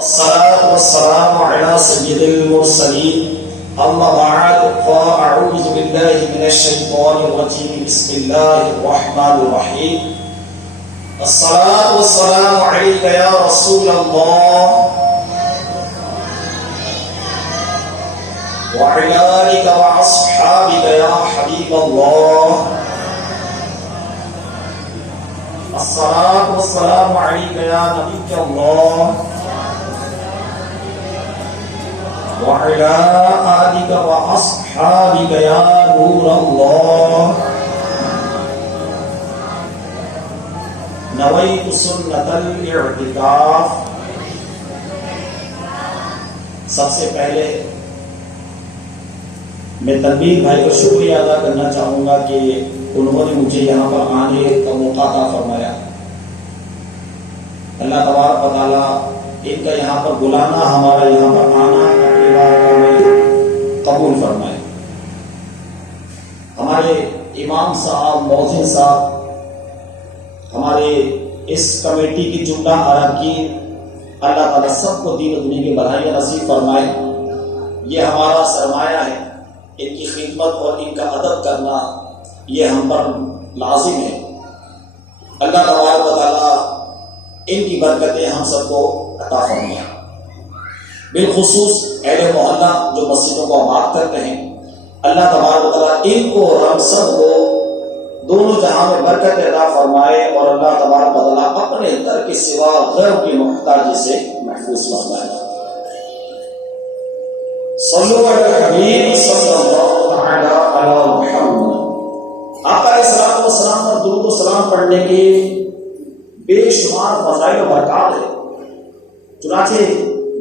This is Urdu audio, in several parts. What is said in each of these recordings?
الصلاة والسلام على سيد المرسلين أما بعد فأعوذ بالله من الشيطان الرجيم بسم الله الرحمن الرحيم الصلاة والسلام عليك يا رسول الله وعلى آلك وأصحابك يا حبيب الله الصلاة والسلام عليك يا نبي الله وعلى آلك وأصحابك يا نور الله نويت سنة الاعتكاف. سب سے پہلے میں تنویر بھائی کا شکریہ ادا کرنا چاہوں گا کہ انہوں نے مجھے یہاں پر آنے کا موقع عطا فرمایا. اللہ تبارک و تعالیٰ ان کا یہاں پر بلانا، ہمارا یہاں پر آنا اپنی بارگاہ میں قبول فرمائے. ہمارے امام صاحب، مؤذن صاحب، ہمارے اس کمیٹی کی جملہ اراکین، اللہ تعالیٰ سب کو دین و دنیا کی بھلائی نصیب فرمائے. یہ ہمارا سرمایہ ہے، ان کی خدمت اور ان کا ادب کرنا یہ ہم پر لازم ہے. اللہ تبارک و تعالیٰ ان کی برکتیں ہم سب کو عطا فرمائے. بالخصوص اہل محلہ جو مسجدوں کو آباد کرتے ہیں، اللہ تبارک و تعالیٰ ان کو اور ہم سب کو دونوں جہاں میں برکت عطا فرمائے اور اللہ تبارک و تعالیٰ اپنے در کے سوا غیر کی محتاجی سے محفوظ فرمائے. صلو علی الحبیب صلی اللہ علی محمد. آقا علیہ الصلوۃ والسلام پر درود و سلام پڑھنے کی بے شمار فضائل و برکات ہے. چنانچہ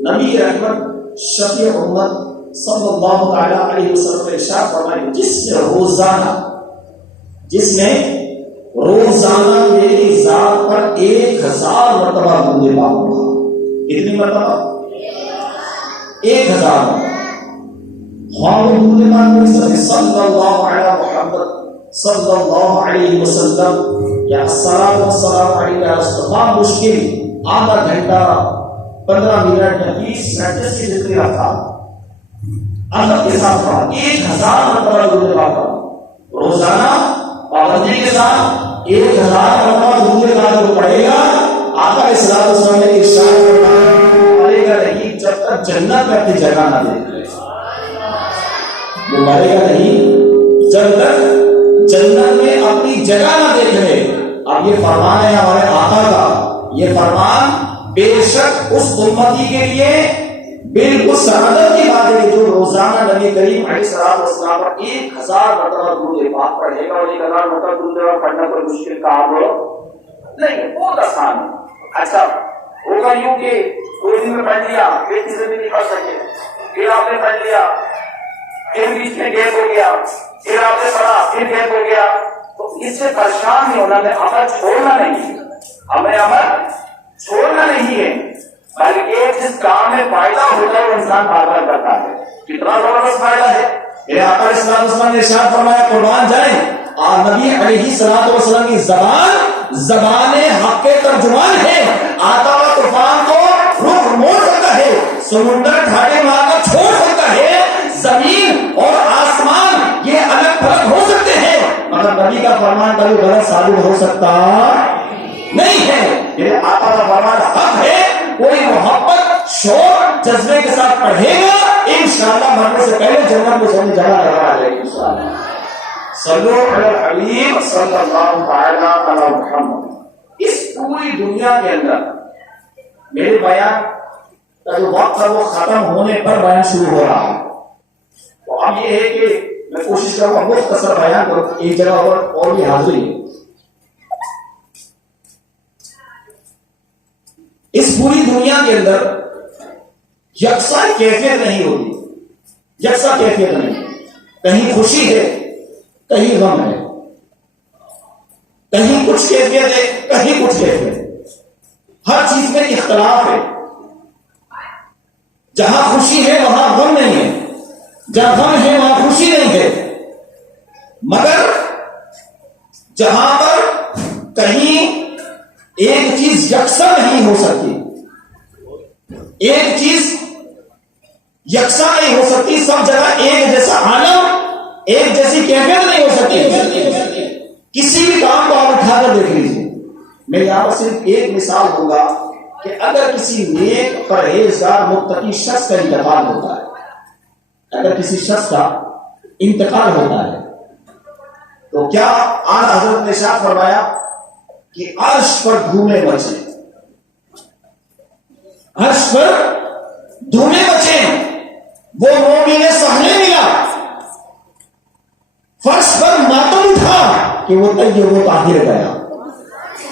نبی رحمت شفیع امت صلی اللہ تعالی علیہ وسلم نے ارشاد فرمایا، جس نے روزانہ میری ذات پر 1000 مرتبہ درود پاک پڑھا. کتنی مرتبہ؟ 1000 مرتبہ. درود پاک صلی اللہ علیہ محمد صلی اللہ علیہ وسلم یا الصلاۃ والسلام علیہ وسلم مشکل آدھا گھنٹہ 15 منٹ یا 20 منٹ سے ذکر رکھا ادب کے ساتھ پڑھا. 1000 مرتبہ درود پاک روزانہ پابندی کے ساتھ 1000 مرتبہ درود پاک جو پڑھے گا، آقا علیہ الصلوۃ والسلام نے ارشاد فرمایا مرے گا نہیں جب تک جنت میں اپنی جگہ نہ دیکھ لے. وہ مرے گا نہیں جب تک جنت میں اپنی جگہ نہ دیکھ لے. اب یہ فرمان ہے ہمارے آقا کا، یہ فرمان بے شک اس امتی کے لیے بالکل سعادت کی بات ہے جو روزانہ نبی کریم علیہ الصلوۃ والسلام پر 1000 مرتبہ درود پاک پڑھے گا. اور 1000 مرتبہ درود پاک پڑھنا کوئی مشکل کام نہیں، بہت آسان ہے. اچھا ہوگا یوں کہ کوئی دن میں پڑھ لیا، پھر تیسرے دن نہیں پڑھ سکے، پھر آپ نے پڑھ لیا، پھر بیچ میں گیپ ہو گیا، پھر آپ نے پڑھا، پھر گیپ ہو گیا. تو اس سے پریشان نہیں ہونا. ہمیں عمل چھوڑنا نہیں، ہمیں عمل چھوڑنا نہیں ہے، بلکہ جس کام میں فائدہ ہوتا ہے وہ انسان بار بار کرتا ہے. کتنا زبردست فائدہ ہے. میرے آقا علیہ الصلوۃ والسلام نے ارشاد فرمایا، قربان جائیں نبی علیہ الصلوۃ والسلام کی زبان حق کے ترجمان ہے. آتا ہوا طوفان کو رخ موڑ سکتا ہے، سمندر ڈھاڑے مار کر چھوڑ سکتا ہے، زمین اور آسمان یہ الگ تھلگ ہو سکتے ہیں، مگر نبی کا فرمان کبھی غلط ثابت ہو سکتا نہیں ہے. میرے آقا کا فرمان حق ہے. کوئی محبت شوق جذبے کے ساتھ پڑھے گا، انشاءاللہ مرنے سے پہلے جنت میں جانے جگہ لگا آ جائے گی انشاءاللہ. صلو علی الحبیب صلی اللہ تعالی علی محمد. اس پوری دنیا کے اندر میرے بیان کا جو وقت ہے وہ ختم ہونے پر بیان شروع ہو رہا ہے. تو اب یہ ہے کہ میں کوشش کروں گا مختصر بیان کروں. ایک جگہ اور بھی حاضری ہے. اس پوری دنیا کے اندر یکساں کیفیت نہیں ہوتی، یکساں کیفیت نہیں. کہیں خوشی ہے، کہیں غم ہے، کہیں کچھ کیفیت ہے، کہیں کچھ کیفیت ہے. ہر چیز میں اختلاف ہے. جہاں خوشی ہے وہاں غم نہیں ہے، جہاں غم ہے وہاں خوشی نہیں ہے. مگر جہاں پر کہیں ایک چیز یکساں نہیں ہو سکتی، ایک چیز یکساں نہیں ہو سکتی، سب جگہ ایک جیسا عالم، ایک جیسی کیفیت نہیں ہو سکتی۔ کسی بھی کام کو آپ اٹھا کر دیکھ لیجیے۔ میں یہاں پر صرف ایک مثال دوں گا کہ اگر کسی نیک پرہیزگار متقی شخص کا انتقال ہوتا ہے، اگر کسی شخص کا انتقال ہوتا ہے تو کیا آن حضرت نے ارشاد فرمایا کہ عرش پر دھومے مچے، عرش پر دھومے مچے، وہ مومن سہنے ملا، فرش پر ماتم اٹھا کہ وہ طیب و طاہر گیا۔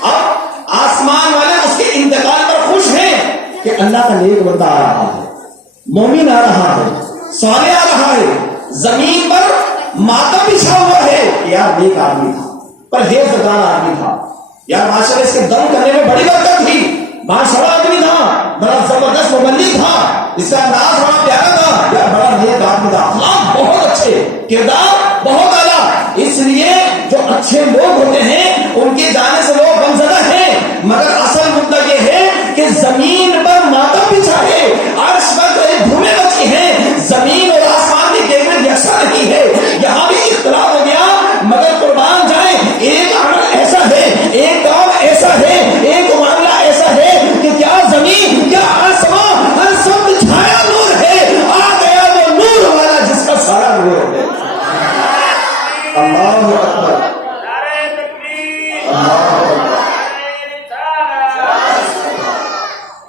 اب آسمان والے اس کے انتقال پر خوش ہیں کہ اللہ کا نیک بندہ آ رہا ہے، مومن آ رہا ہے، صالح آ رہا ہے۔ زمین پر ماتم بچھا ہوا ہے کہ یار نیک آدمی تھا، پرہیزگار آدمی تھا، یار ماشاءاللہ اس کے دم کرنے میں بڑی برکت تھی، ماشاءاللہ آدمی تھا، بڑا زبردست مبلغ تھا، اس کا انداز بڑا پیارا تھا، یار بڑا نیک آدمی تھا، اخلاق بہت اچھے، کردار بہت اعلیٰ۔ اس لیے جو اچھے لوگ ہوتے ہیں ان کے جانے سے لوگ غمزدہ ہیں، مگر اصل مدعا یہ ہے کہ زمین پر ماتم بچھا ہے، عرش پر دھومے مچی ہیں، زمین اور آسمان کی کیفیت یکساں نہیں ہے، یہاں بھی اختلاف ہو گیا، مگر قربان جائیں ایک عمل ایسا ہے، ایک کام ایسا ہے، ایک معاملہ ایسا ہے کہ کیا زمین کیا آسمان ہر سب چھایا نور ہے، آ گیا وہ نور والا جس کا سارا نور ہے۔ اللہ اکبر،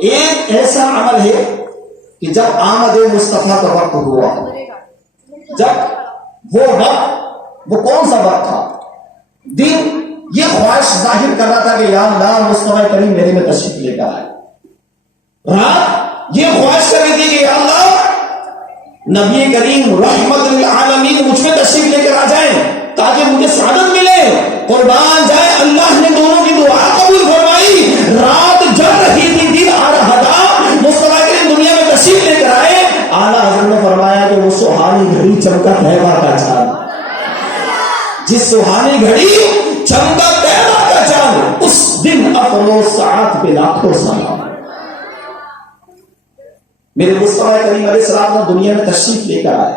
ایک ایسا عمل ہے کہ جب آمد مصطفیٰ کا وقت ہوا، جب وہ وقت، وہ کون سا وقت تھا؟ دن یہ خواہش ظاہر کر رہا تھا کہ یا اللہ مصطفیٰ کریم میرے میں تشریف لے کر آئے، رات یہ خواہش کر رہی تھی کہ یا اللہ نبی کریم رحمت للعالمین مجھ میں تشریف لے کر آ جائیں تاکہ مجھے سعادت ملے۔ قربان جائے اللہ نے دونوں کی دعا قبول فرمائی، رات جل رہی تھی، دن آ رہا تھا، مصطفیٰ کریم دنیا میں تشریف لے کر آئے۔ اعلیٰ حضرت نے فرمایا کہ وہ سہانی گھڑی چمکا طیبہ کا چاند، جس سہانی گھڑی چمکا طیبہ کا چاند، اس دن افروز ساعت پہ لاکھوں سلام۔ میرے مصطفیٰ کریم علیہ السلام نے دنیا میں تشریف لے کر آئے۔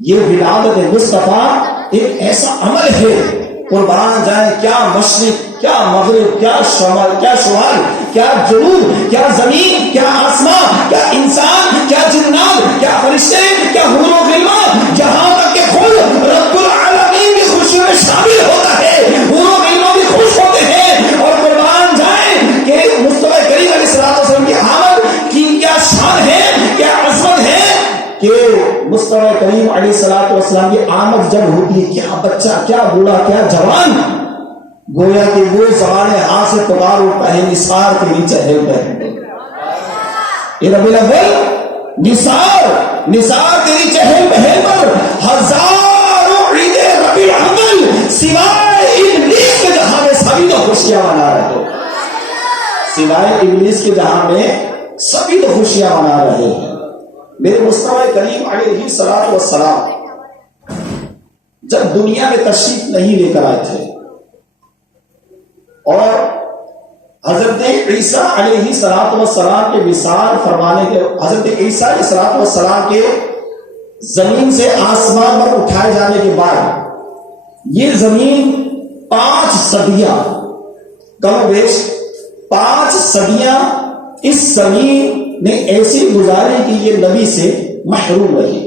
یہ ولادت مصطفیٰ ایک ایسا عمل ہے، قربان جائے کیا مشرق، کیا مغرب، کیا شمال، کیا شمال، کیا جنوب، کیا زمین، کیا آسمان، کیا انسان، کیا جنات، کیا فرشتے، کیا حور و غلمان، جہاں تک کہ خود رب العالمین بھی خوشی میں شامل ہوتا ہے، حور و غلمان بھی خوش ہوتے ہیں۔ اور قربان جائیں کہ مصطفیٰ کریم علیہ السلام کی آمد کی کیا شان ہے، کیا عظمت ہے کہ مصطفیٰ کریم علیہ السلام کی آمد جب ہوتی ہے، کیا بچہ، کیا بوڑھا، کیا جوان، گویا کہ وہ زبان ہاتھ سے پکار اٹھتا ہے، نثار کے نیچے ہلتا ہے۔ یہ ربیع الاول نثار، نثار تیری چہل پہل پر ہزاروں عید ربیع الاول سوائے ابلیس کے جہاں میں سبھی تو خوشیاں منا رہے ہو، سوائے ابلیس کے جہاں میں سبھی تو خوشیاں منا رہے ہیں۔ میرے مصطفیٰ کریم علیہ السلام جب دنیا میں تشریف نہیں لے کر آئے تھے اور حضرت عیسیٰ علیہ السلام کے وصال فرمانے کے، حضرت عیسیٰ علیہ السلام کے زمین سے آسمان پر اٹھائے جانے کے بعد یہ زمین 5 صدیاں، کم و بیش 5 صدیاں اس زمین نے ایسی گزاری کہ یہ نبی سے محروم رہی،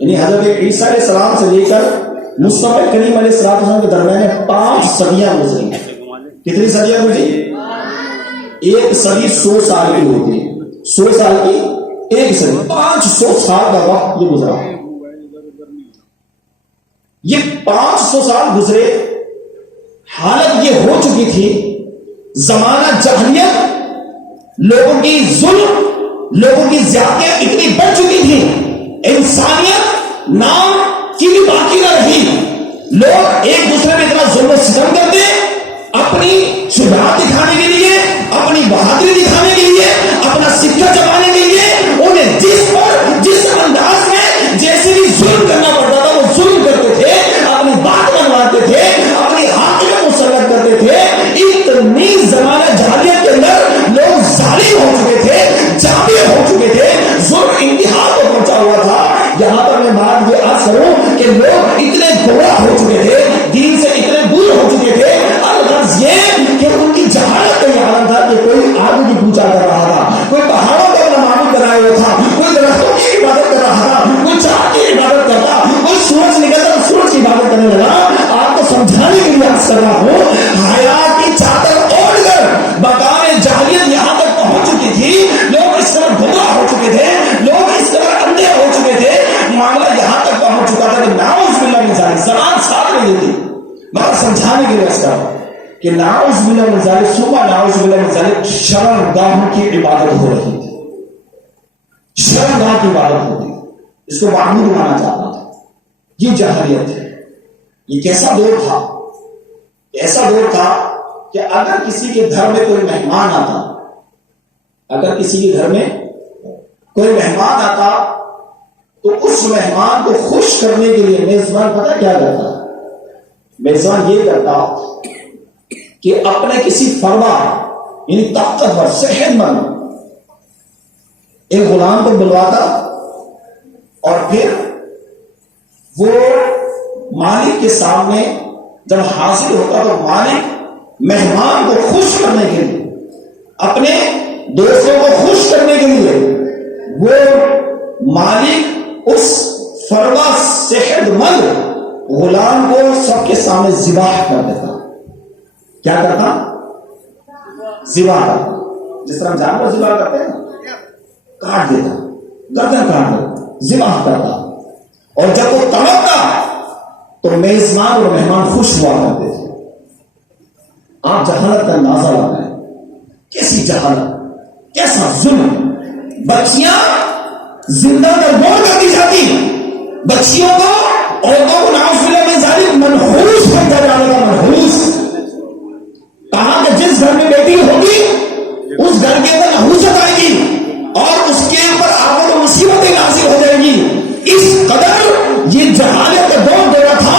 یعنی حضرت عیسیٰ علیہ السلام سے لے کر مصطفیٰ کریم علیہ السلام کے درمیان 5 صدیاں گزری۔ کتنی صدیاں گزری؟ ایک صدی 100 سال کی ہوتی ہے، 100 سال کی ایک صدی، 500 سال کا وقت یہ گزرا۔ یہ 500 سال گزرے، حالت یہ ہو چکی تھی، زمانہ جاہلیت، لوگوں کی ظلم، لوگوں کی زیادتیاں اتنی بڑھ چکی تھی، انسانیت نام کی بھی باقی نہ رہی، لوگ ایک دوسرے میں اتنا ظلم و ستم کرتے، اپنی شجاعت دکھانے کے لیے، اپنی بہادری دکھانے کے لیے، اپنا سکہ چبانے کے لیے، انہیں جس انداز میں جیسے بھی ظلم کرنا پڑتا تھا وہ ظلم کرتے تھے، اپنی بات منواتے تھے، اپنی حاکمیت مسلط کرتے تھے۔ اتنی زمانہ جاہلیت کے اندر لوگ ظالم ہو چکے تھے، جابر ہو چکے کی وجہ کہ نعوذ باللہ من ذالک ثم نعوذ باللہ من ذالک شرمگاہوں کی عبادت ہو رہی تھی، شرمگاہ کی عبادت ہوتی تھی، اس کو معمول بنانا چاہتا تھا. یہ جاہلیت ہے. یہ کیسا دور تھا؟ ایسا دور تھا کہ اگر کسی کے گھر میں کوئی مہمان آتا، اگر کسی کے گھر میں کوئی مہمان آتا تو اس مہمان کو خوش کرنے کے لیے میزبان پتہ کیا کرتا؟ میزبان یہ کرتا کہ اپنے کسی فرما یعنی طاقتور صحت مند ایک غلام کو بلواتا اور پھر وہ مالک کے سامنے جب حاضر ہوتا تو مالک مہمان کو خوش کرنے کے لیے، اپنے دوستوں کو خوش کرنے کے لیے وہ مالک اس فرما صحت مند غلام کو سب کے سامنے ذبح کر دیتا. کیا کرتا؟ ذبح کرتا. جس طرح جانور ذبح کرتے ہیں کاٹ دیتا، گردن کاٹ دیتا، ذبح کرتا. اور جب وہ تڑپتا تو میزبان اور مہمان خوش ہوا کرتے تھے. آپ جہالت کا اندازہ لگائیں، کیسی جہالت، کیسا ظلم. بچیاں زندہ دربور کر دی جاتی، بچیوں کو، عورتوں کو نعوذ باللہ من ذالک منحوس سمجھا جانے کا. منحوس کہا کہ جس گھر میں بیٹی ہوگی اس گھر کے اندر نحوست آئے گی اور اس کے اوپر آفت و مصیبتیں نازل ہو جائے گی. اس قدر یہ جہالت کا دور تھا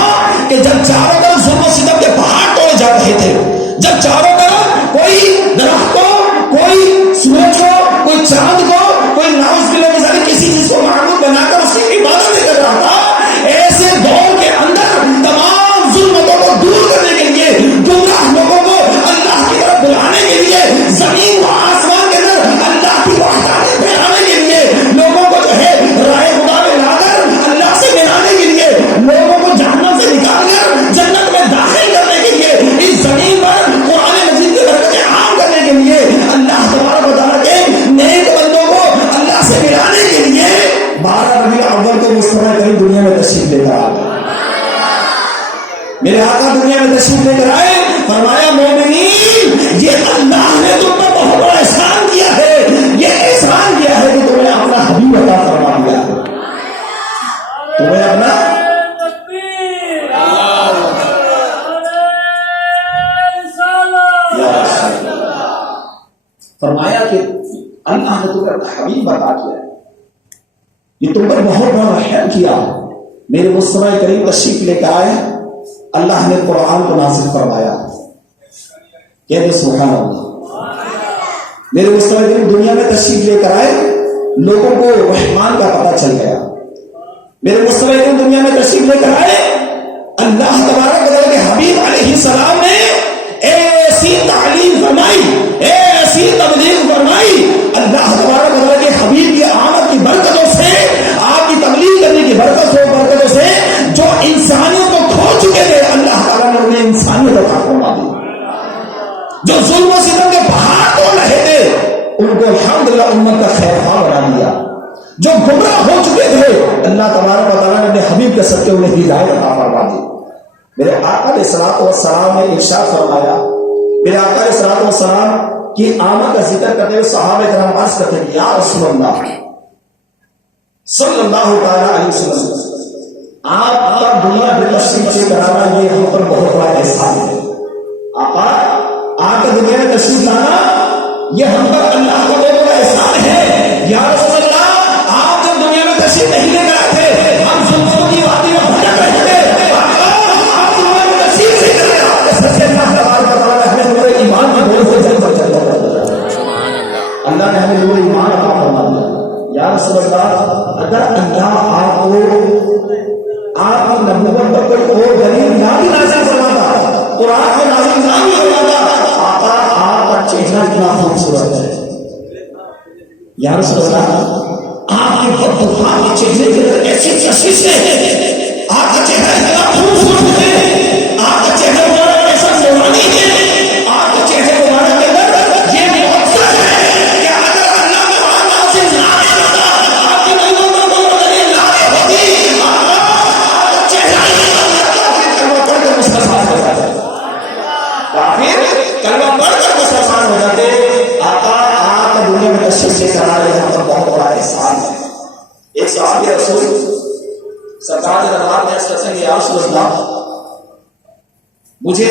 کہ جب چاروں طرف ظلم و ستم کے پہاڑ توڑے جا رہے تھے، جب چاروں طرف کوئی درخت کو، کوئی سورج کو، کوئی چاند کو، کوئی نعوذ باللہ من ذالک کسی چیز کو معبود بنا کر اس کی عبادت کر رہا تھا، ایسے دور کے اندر تمام ظلمتوں کو دور کرنے کے لیے، گمراہ لوگوں کو اللہ کی طرف بلانے کے لیے، زمین و آسمان کے اندر اللہ کی وحدانیت پھیلانے کے لیے، لوگوں کو جو ہے رائے خدا میں لا کر اللہ سے ملانے کے لیے، لوگوں کو جہنم سے نکال کر جنت میں داخل کرنے کے لیے، اس زمین پر قرآن مجید کی برکتیں عام کرنے کے لیے، اللہ تبارک و تعالیٰ کے نیک بندوں کو اللہ سے ملانے کے لیے 12 ربیع الاول کو مصطفیٰ کریم دنیا میں تشریف لے کر آ گئے. میرے آقا دنیا میں تشریف لے کر آئے، فرمایا مومنین یہ اللہ نے تم پر بہت بڑا احسان کیا ہے، یہ احسان کیا ہے کہ تمہیں اپنا حبیب عطا فرما دیا ہے، تمہیں اپنا فرمایا کہ اللہ نے تمہیں اپنا حبیب عطا کیا ہے، یہ تم پر بہت بڑا رحم کیا ہے. میرے مصطفیٰ کریم تشریف لے کر آئے، اللہ نے قرآن کو نازل فرمایا. کہتے سبحان اللہ. میرے مصطفیٰ کریم دنیا میں تشریف لے کر آئے، لوگوں کو رحمان کا پتہ چل گیا. میرے مصطفیٰ کریم دنیا میں تشریف لے کر آئے، اللہ تبارک و تعالیٰ کے حبیب علیہ السلام نے ایسی تعلیم فرمائی، ایسی تبلیغ فرمائی. اللہ تبارک و تعالیٰ کے حبیب کی آمد کی برکتوں سے، آپ کی تبلیغ کرنے کی برکتوں سے جو انسانیت کو کھو چکے تھے، اللہ تعالیٰ نے انہیں انسانیت عطا فرما دی. جو ظلم و ستم کے پہاڑ توڑ رہے تھے ان کو الحمدللہ امت کا خیر خواہ بنا دیا. جو گمراہ ہو چکے تھے اللہ تبارک و تعالیٰ نے اپنے حبیب کے صدقے انہیں ہدایت عطا فرما دی. میرے آقا علیہ الصلوۃ والسلام نے ارشاد فرمایا، میرے آقا علیہ الصلوۃ والسلام کی آمد کا ذکر کرتے ہوئے صحابہ کرام عرض کرتے ہیں یا رسول اللہ صلی اللہ تعالی علیہ وسلم، آپ کا دنیا میں تشریف سے کرانا یہ ہم پر بہت بڑا احسان ہے. آقا آپ کا دنیا میں تشریف لانا یہ ہم پر اللہ کا بہت بڑا احسان ہے. یا رسول اللہ آپ جب دنیا میں تشریف نہیں لے کر آئے تھے، ہم ظلموں کی وادی میں بھٹک رہے تھے، آپ دنیا میں تشریف لے کر آئے، سچے اللہ تبارک و تعالیٰ نے ہمیں ایمان کی دولت سے جنت پر چلتا اللہ نے ہمیں وہ ایمان عطا فرما دیا. یا رسول اللہ اگر اللہ آپ کی نبوت پر کوئی اور دلیل نہ بھی نازل فرماتا، قرآن کو نازل نہ بھی فرماتا، آقا آپ کا چہرہ اتنا خوبصورت ہے. یا رسول اللہ آپ کے بدخواہ کے چہرے کے اندر ایسی کشش ہے، آپ کا چہرہ اتنا خوبصورت ہے، آپ کا چہرہ مبارک ایسا نورانی ہے، آپ کے چہرے مبارک کے اندر یہ معجزہ ہے کہ اگر اللہ کے قرآن نازل نہ کرتا، آپ کے نبیوں پر کوئی دلیل نہ ہوتی، آپ کا چہرہ پڑھ کے مصطفیٰ سرکار کے دربار میں عرض کرتے ہیں یا رسول اللہ مجھے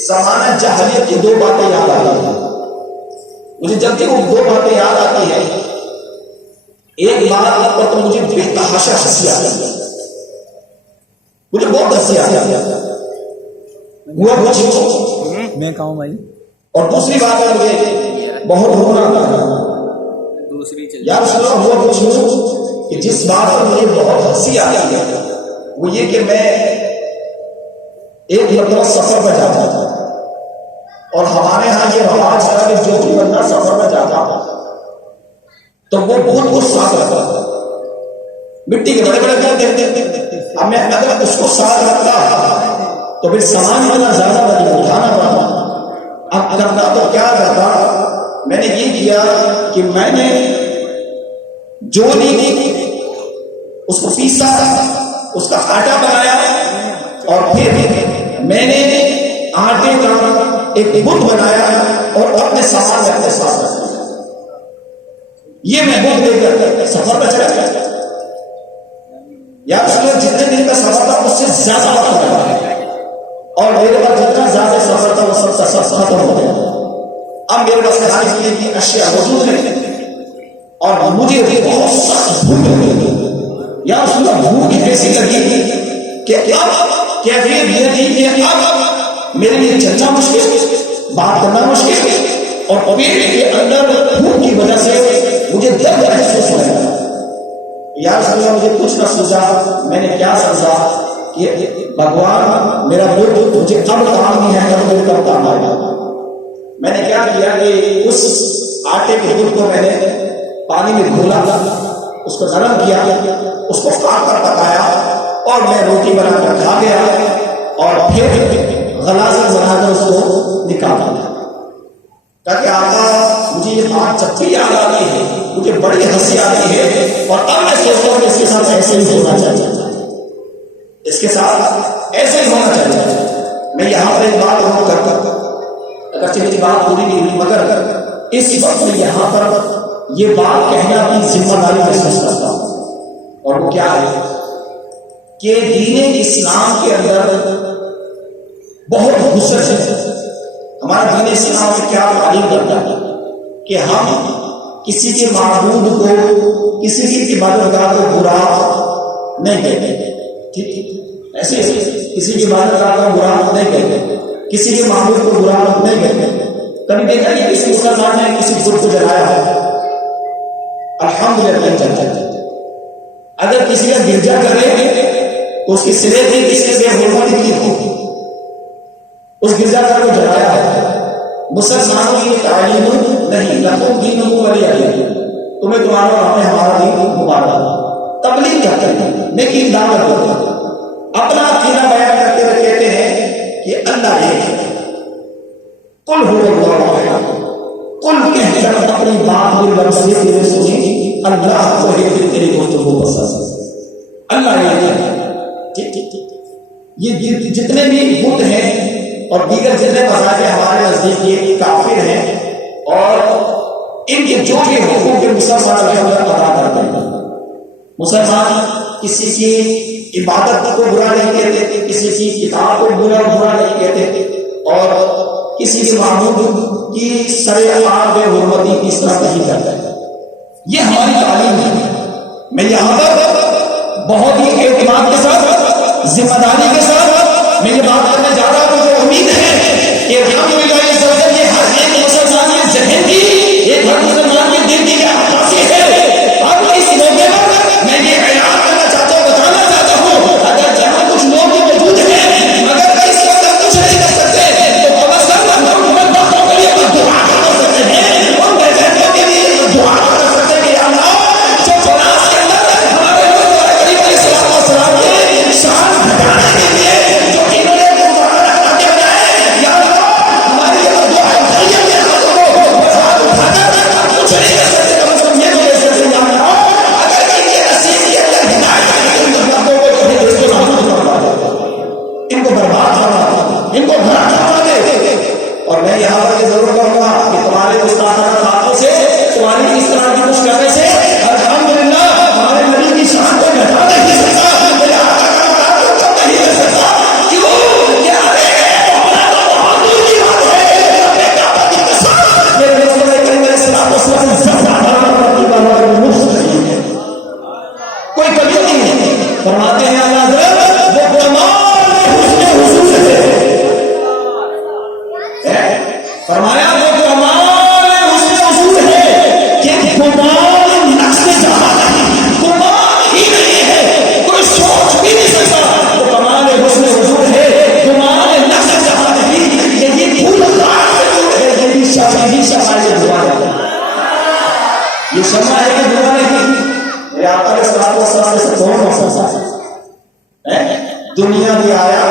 زمانہ جاہلیت کی دو باتیں یاد آتی ہیں. مجھے جب بھی وہ دو باتیں یاد آتی ہیں ایک بات پر تو مجھے بے تحاشا ہنسی آتی ہے, مجھے بہت ہنسی آتی ہے. ہوا کچھ میں کہوں بھائی, اور دوسری بات ہے مجھے بہت رونا آتا ہے. یا رسول اللہ ہوا کچھ کہ جس بات پر مجھے بہت ہنسی آتی ہے وہ یہ کہ میں ایک مرتبہ سفر میں جاتا تھا اور ہمارے ہاں یہ رواج تھا کہ جو بھی بندہ سفر میں جاتا تو وہ بہت کچھ ساتھ رکھتا تھا, مٹی کے بڑے بڑے دیکھتے. اب میں اگر اس کو ساتھ رکھتا تو پھر سامان اتنا زیادہ نہیں اٹھانا پڑتا. اب کرتا تو کیا کرتا, میں نے یہ کیا کہ میں نے جو اس کو پیسا, اس کا آٹا بنایا اور پھر میں نے آٹے کا ایک بت بنایا اور اپنے سامان میں اپنے ساتھ رکھا. یہ میں بت لے کر سفر میں چلا گیا. یا جتنے دن کا سفر تھا اس سے زیادہ وقت لگا اور میرے پاس جتنا زیادہ سفر تھا وہ سب کا سب ختم ہو گیا. اب میرے پاس کھانے پینے کی اشیاء موجود ہے اور مجھے بہت سخت بھوک لگی. یا رسول اللہ بھوک ایسی لگی کہ اب کیفیت یہ تھی کہ اب میرے لیے چلنا مشکل, بات کرنا مشکل اور پیٹ کے اندر بھوک کی وجہ سے مجھے درد محسوس ہونے لگا. یا رسول اللہ مجھے کچھ نہ سوچا, میں نے کیا سمجھا کہ بھگوان میرا دل مجھے اب کام نہیں ہے, کب دل کب کام آئے گا. میں نے کیا کیا کہ اس آٹے کے دل کو میں نے پانی میں گھولا, اس کو نرم کیا, اس کو کاٹ کر پکایا اور میں روٹی بنا کر کھا گیا اور پھر غلاظت بنا کر اس کو نکالا تاکہ آقا مجھے یہ بات جب بھی یاد آتی ہے مجھے بڑی ہنسی آتی ہے اور اب میں سوچتا ہوں کہ اس کے ساتھ ایسے ہی ہونا چاہیے, اس کے ساتھ ایسے ہی ہونا چاہیے. میں یہاں پر ایک بات ہوں کرتا اگرچہ میری بات پوری نہیں ہوئی مگر اس وقت میں یہاں پر یہ بات کہنا اپنی ذمہ داری محسوس کرتا ہوں اور وہ کیا ہے کہ دین اسلام کے اندر بہت غصے سے ہمارا دین اسلام سے کیا تعلیم کرتا ہے کہ ہم کسی کے معبود کو, کسی کی عبادت گاہ کو برا نہیں کہتے. ٹھیک ایسے کسی کی عبادت گاہ کو برا نہیں کہتے, کسی کے معبود کو برا نہیں کہتے. کبھی دیکھا کہ کسی مسلمان نے کسی بت کو جلایا ہے, الحمدللہ چلتا ہے. اگر کسی کا گرجا کرے تو اس کی سرے تھی کسی سے حرمت کی ہو, اس گرجا گھر کو جلایا ہے. مسلمانوں کی تعلیم نہیں, لکھوں دین والی آئی تمہیں تمہارا ہمیں ہمارا دین مبارک. تبلیغ کرتے ہیں لیکن دعوت کرتے ہیں, اپنا عقیدہ بیان کرتے ہوئے کہتے ہیں کہ اللہ ایک ہے. قل هو الله احد, قل کہہ کر اپنی بات میں لفظی میں سنی اللہ کو ایک تیری گفتگو پسند. اللہ ایک ہے. ٹھیک ٹھیک ٹھیک. یہ جتنے بھی بت ہیں اور دیگر جتنے مذاہب ہمارے نزدیک یہ کافر ہیں اور ان کے جو بھی حقوق کے مسلمان ادا کرتے ہیں. مسلمان کسی کی عبادت کو برا نہیں کہتے, کسی کی کتاب کو برا نہیں کہتے اور کسی کے معبود کی سرعام بے حرمتی اس طرح نہیں کرتا ہے. یہ ہماری تعلیم ہے. میں یہاں پر بہت ہی اعتماد کے ساتھ, ذمہ داری کے ساتھ میں یہ بات کرنے جا رہا ہوں. مجھے امید ہے کہ الحمدللہ یہ ہر ایک مسلمان کے ذہن کی, ایک ہر مسلمان کے دل کی عکاسی ہے. اب اس موقع پر میں یہ اعلان کرنا چاہتا ہوں, بتانا چاہتا ہوں, اگر جہاں کچھ لوگ موجود ہیں مگر اس وقت کچھ نہیں کر سکتے تو کم از کم ہم باتوں کے لیے دعا کر سکتے ہیں, اور بیٹھنے کے لیے دعا کر سکتے ہیں کہ یا اللہ جو فلاس کے اندر ہمارے نبی کریم علیہ السلام کے شان گھٹانے کے لیے جو انہوں نے گفتگو کے بجائے یا اللہ آقا علیہ السلام سے کون موصوف ہے؟ دنیا میں آیا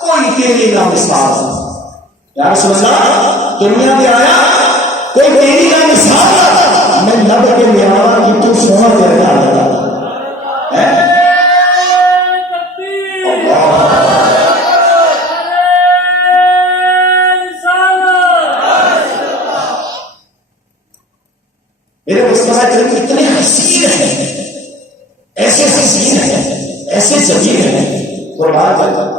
کوئی تیری نہ مثال، یا رسول اللہ دنیا میں آیا کوئی تیری نہ مثال، میں لب کے میرا کی تو سونا تیرے نال ہے۔ میرے مصطفیٰ کریم اتنے حسین ہیں، ایسے حسین ہیں، ایسے جمیل ہیں، قربان جاتا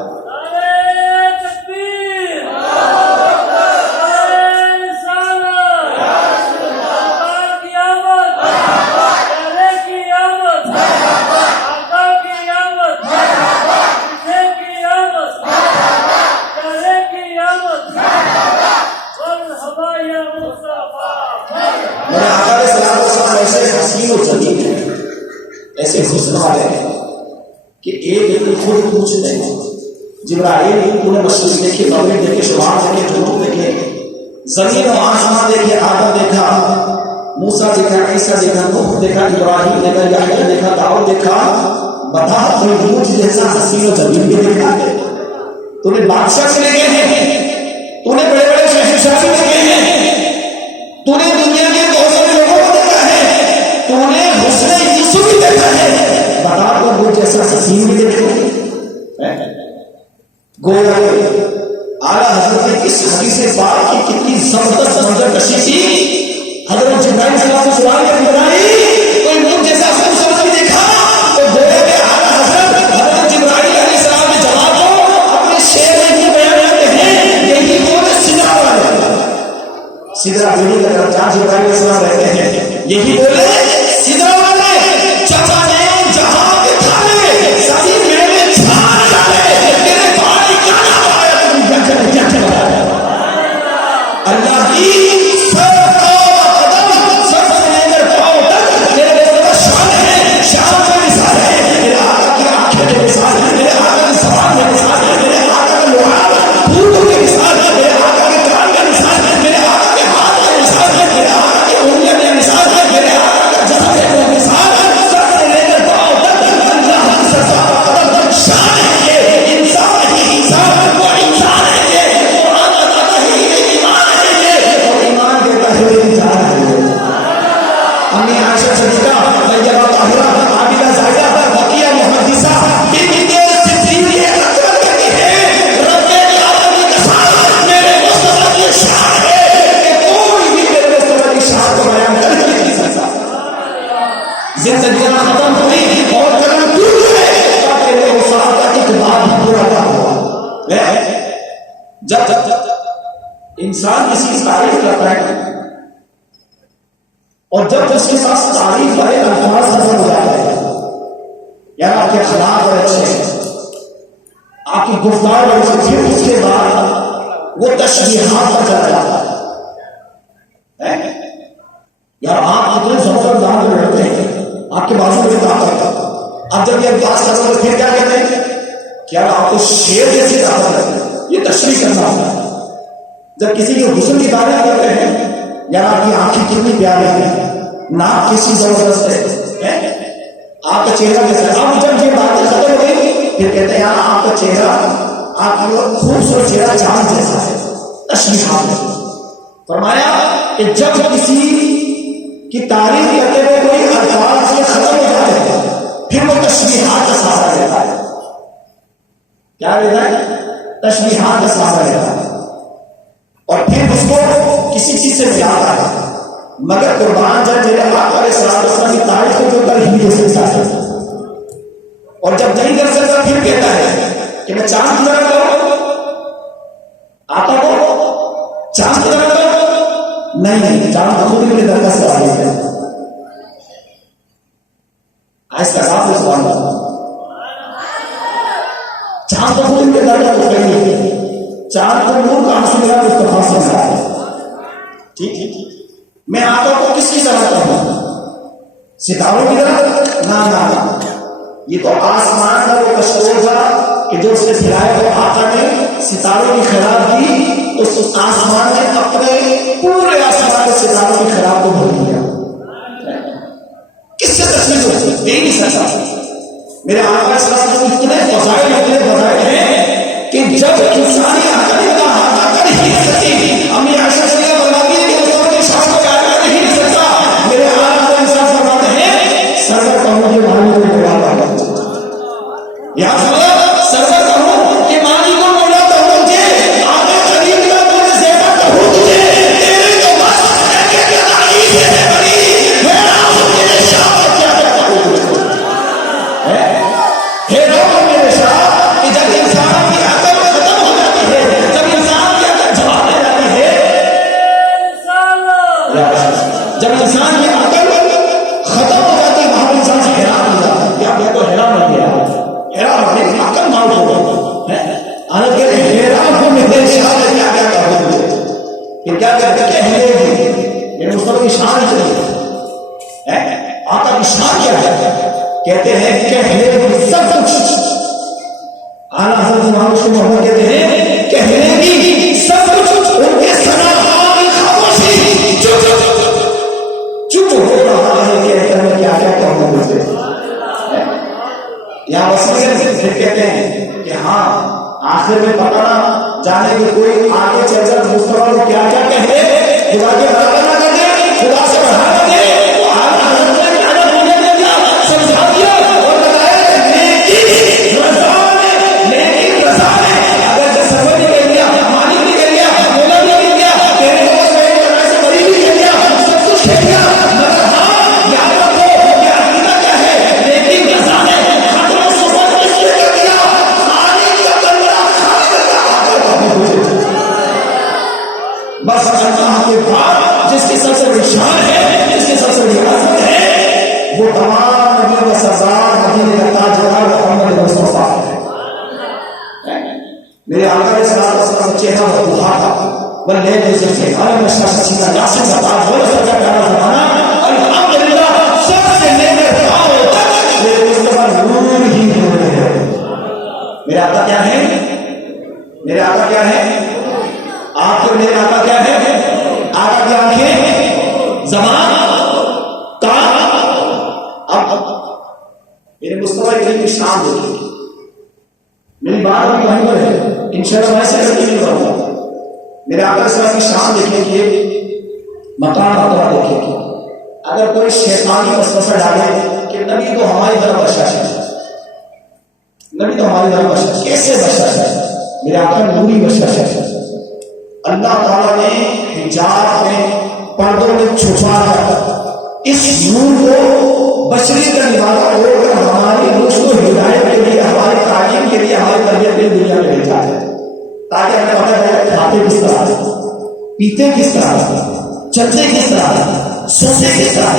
ایسے حسن والے ہیں کہ ایک خود پوچھتے ہیں جبرائیل تو نے مشرق دیکھے، مغرب دیکھے، شمال دیکھے، جنوب دیکھے، زمین و آسمان دیکھے، آدم دیکھا، موسیٰ دیکھا، عیسیٰ دیکھا، نوح دیکھا، ابراہیم دیکھا، یحییٰ دیکھا، داؤد دیکھا، بتا کوئی مجھ جیسا حسین و جمیل بھی دیکھا ہے؟ تو نے بادشاہ سے دیکھے ہیں، تو نے بڑے بڑے شہنشاہ سے دیکھے ہیں، تو نے دنیا کے بہت سارے لوگوں کو دیکھا ہے، تو نے حسن یوسف بھی دیکھا ہے، بتا کو وہ جیسا حسین بھی دیکھا ہے؟ گویا اعلیٰ حضرت نے اس حدیث پاک کی کتنی زبردست منظر کشی تھی۔ حضرت جبرائیل صلی اللہ علیہ وسلم سوال کرتے بتائی کوئی مجھ جیسا خوبصورت بھی دیکھا؟ تو گویا کہ اعلیٰ حضرت جبرائیل علیہ السلام نے جواب کو اپنے شعر میں بھی بیان کرتے ہیں، یہی وہ سدرا والے سدرا بڑی کا جہاں جبرائیل علیہ السلام رہتے ہیں، یہی بولے سدرا والے چچا نے جہاں کے تھالے سبھی میرے چھان ڈالے، تیرے بھائی کیا نام آیا کیا بتایا اللہ کی انسان کسی کی تعریف کرتا ہے اور جب اس کے ساتھ تعریف والے الفاظ نظر ہو جاتے ہیں، یار آپ کے اخلاق بڑے اچھے ہیں، آپ کی گفتار بڑی اچھی، پھر اس کے بعد وہ تشبیہات پر چلا جاتا ہے، یار آپ کتنے زبردست دان میں لڑتے ہیں، آپ کے بازو میں طاقت ہے، اب جب یہ الفاظ کرتے ہیں پھر کیا کہتے ہیں کہ یار آپ کو شیر جیسی طاقت ہے، یہ تشریح کرنا ہوتا ہے۔ جب کسی کے حسن کی تعریف کرتے ہیں، یار آپ کی آنکھیں کتنی پیاری ہیں، ناک کسی زبردست ہے، آپ کا چہرہ کیسا ہے، اب جب یہ باتیں ختم ہو گئی پھر کہتے ہیں یار آپ کا چہرہ، آپ کا خوبصورت چہرہ چاند جیسا ہے، تشبیہات ہے۔ فرمایا کہ جب کسی کی تعریف کرتے ہوئے کوئی الفاظ سے ختم ہو جاتے ہیں پھر وہ تشبیہات کا سہارا لیتا ہے، کیا لیتا ہے؟ تشبیہات کا سہارا لیتا ہے، اور پھر اس کو کسی چیز سے ملاتا ہے، مگر قربان جب میرے آقا علیہ السلام کی تعریف کو جو کر ہی نہیں سکتا ہے، اور جب نہیں کر سکتا پھر کہتا ہے کہ میں چاند کی طرح کروں، آقا کو چاند کی طرح کروں، نہیں، چاند خود ہی میرے درگاہ سے آگے ہے، ایسا صاحب نے سوال کیا، چاند خود ہی میرے درگاہ کو کہیں ہے، چاند کو نور کہاں سے ملا مصطفیٰ سے ملا ہے، ٹھیک، میں آقا کو کس کی طرح کہوں؟ ستاروں کی طرح؟ نہ، یہ تو آسمان کا وہ کشور تھا کہ جو اس نے پھیلایا، وہ آقا نے ستاروں کی خراب کی، اس آسمان نے اپنے پورے آسمان کے ستاروں کی خراب کو بھر دیا، کس سے تشبیہ ہوتی ہے؟ دے نہیں سکتا. میرے آقا صلی اللہ علیہ وسلم اتنے فضائل ہیں کہ جب انسانی عقل کا احاطہ کر ہی نہیں سکتی. امی عائشہ رضی اللہ فرماتی ہے کہ مصطفیٰ کی شان کو بیان کر ہی نہیں سکتا. میرے آقا کو انسان فرماتے ہیں سرور کہوں کہ مانی کو مولا کہوں. یہاں سرور کہوں کہ مانی کو مولا کہوں تجھے آگے قریب کا تجھے زیادہ کہوں تجھے تیرے تو بس ہے کہ تعریف ہے بنی میرا میرے شاہ کیا کہوں تجھے میرے شاہ کہ جب انسان کی عقل ختم ہو جاتی ہے, جب انسان کی عقل جواب دے جاتی ہے, جب انسان کی عقل ختم ہو جاتی ہے وہاں انسان سے حیران ہو جاتا ہے. کیا تو حیران ہو گیا, حیران ہونے عقل ماؤ ہو گئی. آج کہتے ہیں حیران ہو میرے شاہ نے کیا کیا کہا مجھے کہ کیا کہتے ہیں میرے مصطفیٰ کی شان چلی آقا کی شان کیا ہے. کہتے ہیں کہ سب کچھ اعلیٰ حضرت امام محمد کہتے ہیں کہنے کی سب کچھ ان کے سنائی خاموشی چپ ہو رہا ہے کہ میں کیا کیا کہوں مجھے. یہاں وسیع پھر کہتے ہیں کہ ہاں آخر میں پتہ نہ جانے کہ کوئی آگے چل کر مصطفیٰ کو کیا کیا کہے, خدا کے برابر نہ کر دے, خدا سے بڑھا نہ دے. اعلیٰ حضرت نے کہنا مجھے دے دیا, سمجھا دیا اور بتایا کہ نیکی رضا ہے. اگر جو سرور نے کہہ دیا, مالک نے کہہ دیا, مولا نے کہہ دیا, تیرے کو بس میرے کرنے سے بڑی بھی کہہ دیا, سب کچھ کہہ دیا, مگر ہاں یاد رکھو کہ عقیدہ کیا ہے, نیکی رضا ہے. ختم و صفت کس نے کر دیا, خالق کا بندہ خالق کا بس اللہ کے بعد جس کی سب سے بڑی شان ہے, جس کی سب سے بڑی عظمت ہے, وہ تمام نبیوں کا سردار مدینے کا تاجدار محمد مصطفیٰ ہے. میرے آقا علیہ السلام کا چہرہ بہت بہار تھا, بلے جیسے فیضان میں شاہ سچینا یاسین سردار بولے سب کا پیارا زمانہ الحمدللہ سب سے لینے پاؤ تک میرے مصطفیٰ نور ہی نور ہے. میرے آقا کیا ہے, میرے آقا کیا ہے, آپ کے میرے آقا کیا ہے, آقا کی آنکھیں زمان کان. اب میرے مصطفیٰ کی شان دیکھیں, میری بات بھی وہیں پر ہے انشاءاللہ, میں سے کبھی نہیں کروں گا. میرے آقا صلی اللہ کی شان دیکھیں کہ مقام مرتبہ دیکھیں کہ اگر کوئی شیطانی وسوسہ ڈالے کہ نبی تو ہماری طرف بشاش ہے, نبی تو ہماری طرف بشاش, کیسے بشاش ہے, میرے آقا نوری بشاش ہے. اللہ تعالیٰ نے حجاب میں پردوں میں چھپا کر اس نور کو بشری کا نوازا ہو کر ہماری روح کو ہدایت کے لیے, ہماری تعلیم کے لیے, ہماری تربیت کے دنیا میں بھیجا ہے تاکہ ہمیں پتہ چلے کھاتے کس طرح, پیتے کس طرح, چلتے کس طرح, سوتے کس طرح,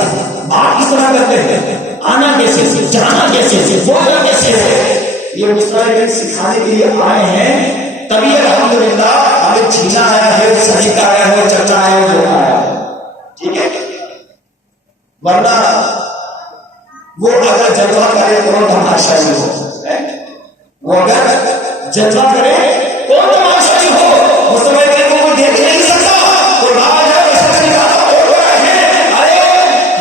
بات کس طرح کرتے ہیں, آنا کیسے, جانا کیسے, بولنا کیسے ہے. یہ مصطفیٰ سکھانے کے لیے آئے ہیں. تبھی الحمدللہ ہمیں جینا آیا ہے, سلیقہ آیا ہے, چلنا آیا ہے, بولنا آیا ہے. ٹھیک ہے, ورنہ وہ اگر جلوہ کرے کون تماشائی ہو, وہ اگر جلوہ کرے کون تماشائی ہو, مصطفیٰ کو کوئی دیکھ نہیں سکتا. تو راج ہے مصطفیٰ کا ہو رہا ہے. ارے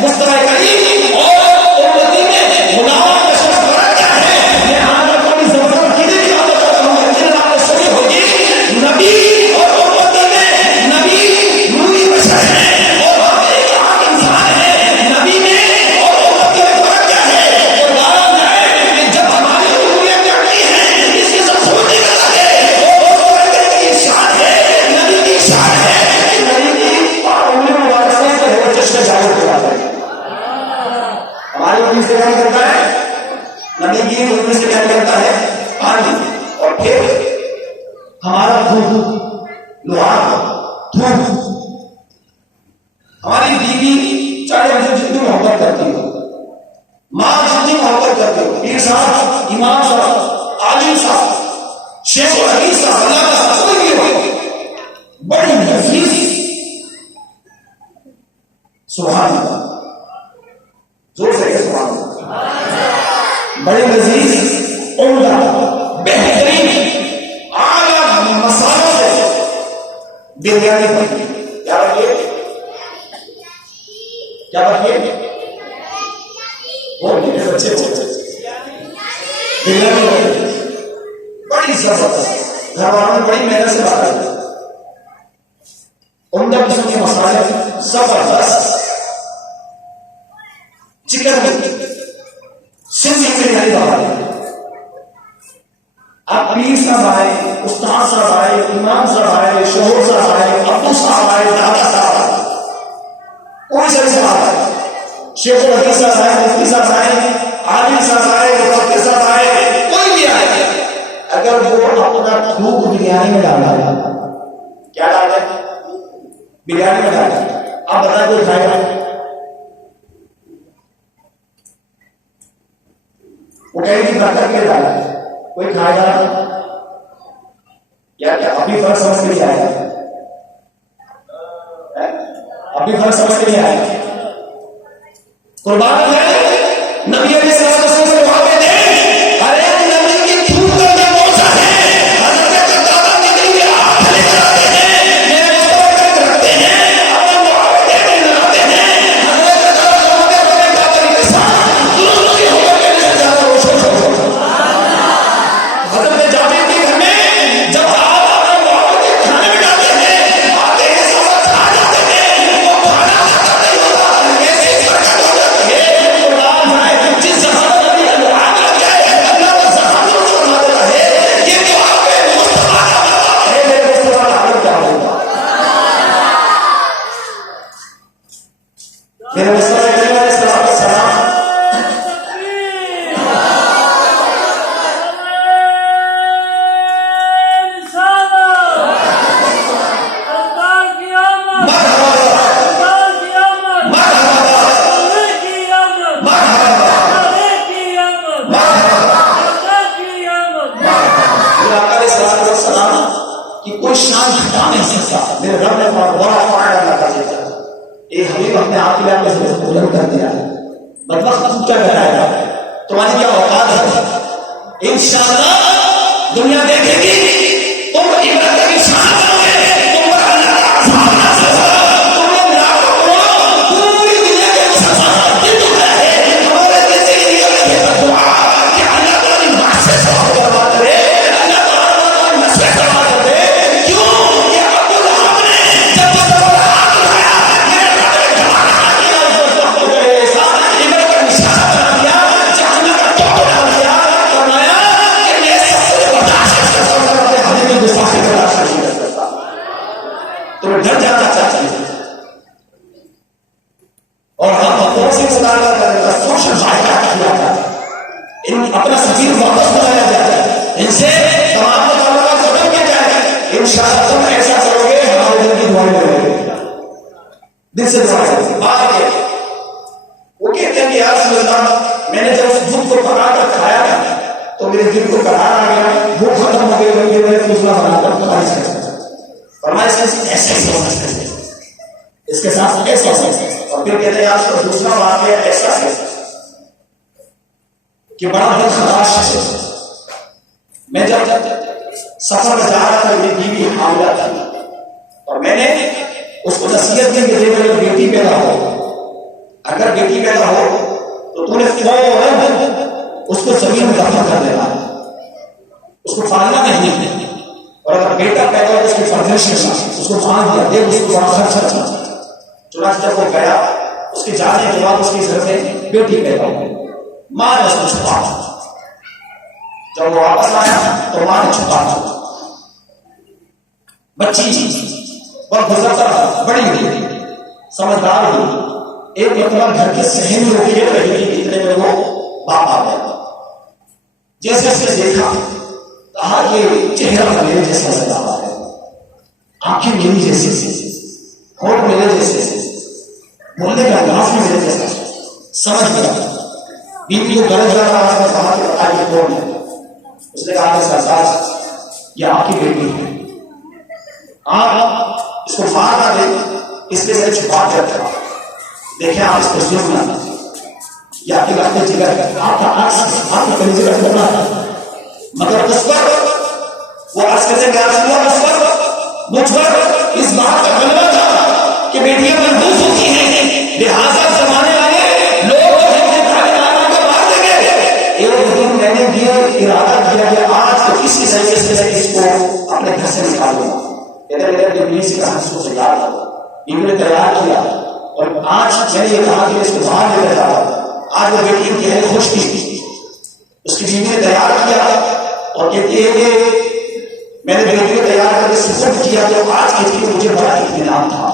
مصطفیٰ کریم اور امتی میں غلام کا شخص فرق کیا ہے. یہ آج اپنی زبان کی نہیں بات کرتا ہوں, لیکن آپ شریف ہوگی نبی اور امتی میں نبی نوری بشر ہے اور ہم ایک عام انسان ہے. نبی میں اور امتی میں فرق کیا ہے. اور بات ہے کہ جب ہماری انگلیاں کٹتی ہیں اس کی سب سوچنے کا ہے, اور اس کی شان ہے, نبی کی شان ہے, نبی کی انگلی مبارک سے وہ چشمہ جاری ہو جاتا ہے. ہماری انگلی سے کیا کرتا ہے, نبی کی انگلی سے کیا کرتا ہے, پانی. اور پھر ہمارا دودھ, لوہا, دودھ, ہماری بیوی چاہے ہم سے جتنی محبت کرتی ہو, ماں جتنی محبت کرتی ہو, پیر صاحب, امام صاحب, عالم صاحب, شیخ و حدیث صاحب, اللہ کا کوئی بھی ہو, بڑی نفیس, سبحان اللہ, زور سے کہ سبحان اللہ, بڑے لذیذ, عمدہ, بہترین, اعلیٰ مسالوں سے بریانی بنتی ہے. کیا بنتی ہے, کیا بنتی ہے, اور میرے بچے بڑی زبردست گھر والوں نے بڑی محنت سے بات عمدہ قسم کے مسالے زبردست چکن سندھ بریانی بنا آپ پیر صاحب آئے، استاد صاحب آئے، امام صاحب آئے، شوہر صاحب آئے، ابو صاحب آئے، دادا صاحب آئے، کوئی سر سے آئے، شیخ الحدیث صاحب آئے، مفتی صاحب آئے، عالم صاحب آئے، مفتی صاحب آئے، کوئی بھی آئے، اگر وہ اپنا تھوک بریانی میں ڈالا ہے، کیا ڈالا ہے؟ بریانی میں ڈالا ہے، آپ بتائیں کوئی کھائے گا؟ وہ کہیں گی برکت کے ڈالا ہے، کوئی کھائے گا؟ یا کیا ابھی فرق سمجھ کے نہیں آئے گا؟ ابھی فرق سمجھ کے نہیں آئے گا؟ قربان ہے نبی علیہ السلام سے دعا میں دے، ارے نبی کی تھوک کا یہ موزہ ہے، حضرت قدامہ نکل گیا ہلے جاتے ہیں، میرے مستوى رکھتے ہیں، اپنے معاوضے میں لڑاتے ہیں، حضرت قدامہ کے بڑے بابری کے ساتھ ظلم کی حکم کے لیے زیادہ روشن ہو حضرت جابر کے گھر میں جب آپ اپنے معاوضے کے کھانے میں ڈالتے ہیں آتے ہیں سب کھا جاتے ہیں، وہ کھانا کھاتا نہیں ہوتا، ایسی برکت ہو جاتی ہے، قربان ہے جس زہاں نبی کا دعا لگ جائے اللہ وہ زہاں ضرور فرما دیتا ہے، یہ تو آپ کے مصطفیٰ کا دعا ہے، میرے مصطفیٰ کا حال کیا ہوگا؟ میرے مصطفیٰ علیہ السلام کوئی شان ہٹا نہیں سکتا، میرے رب نے بڑا فائدہ اللہ کا دیتا ہے، ایک حبیب اپنے آپ کے آپ سے بلند کر دیا ہے، بدبخت تو کیا کہتا ہے تمہاری کیا اوقات ہے؟ انشاءاللہ دنیا دیکھے گی تم عبرت کی شان بنو گے، تم پر اللہ کا عذاب نازل ہوگا، تم نے لاکھوں کروڑوں پوری دنیا کے مسلمان دل دکھا ہے، ہمارے دل سے یہ دعا کہ اللہ تعالی معاشرے سے برباد کرے، اللہ تعالی نسل سے برباد کرے، ڈر جانا چاہتے ہیں اور ہم اپنوں سے مطالعہ کرنے کا سوشل ذائقہ کیا جاتا ہے، ان اپنا سفیر واپس بنایا جاتا ہے، ان سے تمام مطالعہ ختم کیا جائے، انشاءاللہ تم ایسا کرو گے ہمارے دل کی دعائیں کرو گے، دل سے دعا کرو گے۔ وہ کہتے ہیں کہ یا رسول اللہ میں نے جب اس دودھ کو پکا کر کھایا تھا تو میرے دل کو قرار آ گیا، وہ ختم ہو گئی، میں نے دوسرا بنا کر کھائی سکتا فرمائے ایسے ہی ہونا چاہیے، اس کے ساتھ ایسا اور پھر کہتے ہیں آج کا دوسرا واقعہ ایسا ہے کہ بڑا دل خراش ہے، میں جب سفر میں جا رہا تھا میری بیوی حاملہ تھی اور میں نے اس کو نصیحت کی کہ اگر بیٹی پیدا ہو، اگر بیٹی پیدا ہو تو نے فوراً اس کو زمین میں دفن کر دینا، اس کو پالنا نہیں، اور اگر بیٹا پیدا ہو تو اس کی پرورش کرنا، اس کو پھان دیا دے، اس کو بڑا خرچہ چاہتا۔ چنانچہ جب وہ گیا اس کے جانے کے بعد اس کے گھر میں بیٹی پیدا ہو، ماں نے اس کو چھپا، جب وہ واپس آیا تو ماں نے چھپا، بچی بہت گزرتا بڑی ہوئی، سمجھدار ہوئی، ایک مرتبہ گھر کے صحن میں وہ کھیل رہی تھی، اتنے میں وہ باپ آ گیا، جیسے اس نے دیکھا کہا یہ چہرہ میرے جیسا لگا ہوا ہے، آنکھیں میری جیسی، ہونٹ میرے جیسے، بولنے کا انداز بھی میرے جیسا، سمجھ گیا، بیوی کو گرج رہا تھا، اس نے کہا کہ بتا یہ کون ہے؟ اس نے کہا کہ سرکار یہ آپ کی بیٹی ہے، آپ اس کو مار نہ دیں اس لیے میں چھپا کے رکھا، دیکھیں آپ اس کو ظلم نہ دیں، یہ آپ کے رکھتے جگر ہے، آپ کا عکس آپ کا کلیجے کا ٹکڑا ہے، مگر اس پر وہ عرض کرتے ہیں اس پر مجھ پر اس بات کا غلبہ تھا کہ بیٹیاں محبوس ہوتی ہیں، لہٰذا زمانے والے لوگ تعلیم ارادہ کیا کہ آج کسی طریقے سے اس کو اپنے گھر سے نکالوں گا. ادھر ادھر جو بیوی کا اس کو تیار کرو، بیوی نے تیار کیا اور آج میں نے یہ کہا کہ اس کو باہر لے کر جاؤ. آج وہ بیٹی کی ہے خوش تھی، اس کی بیوی نے تیار کیا اور کہتی ہے کہ میں نے بیٹی کو تیار کر کے سپرد کیا. تو آج کہتی ہے مجھے بڑا اطمینان تھا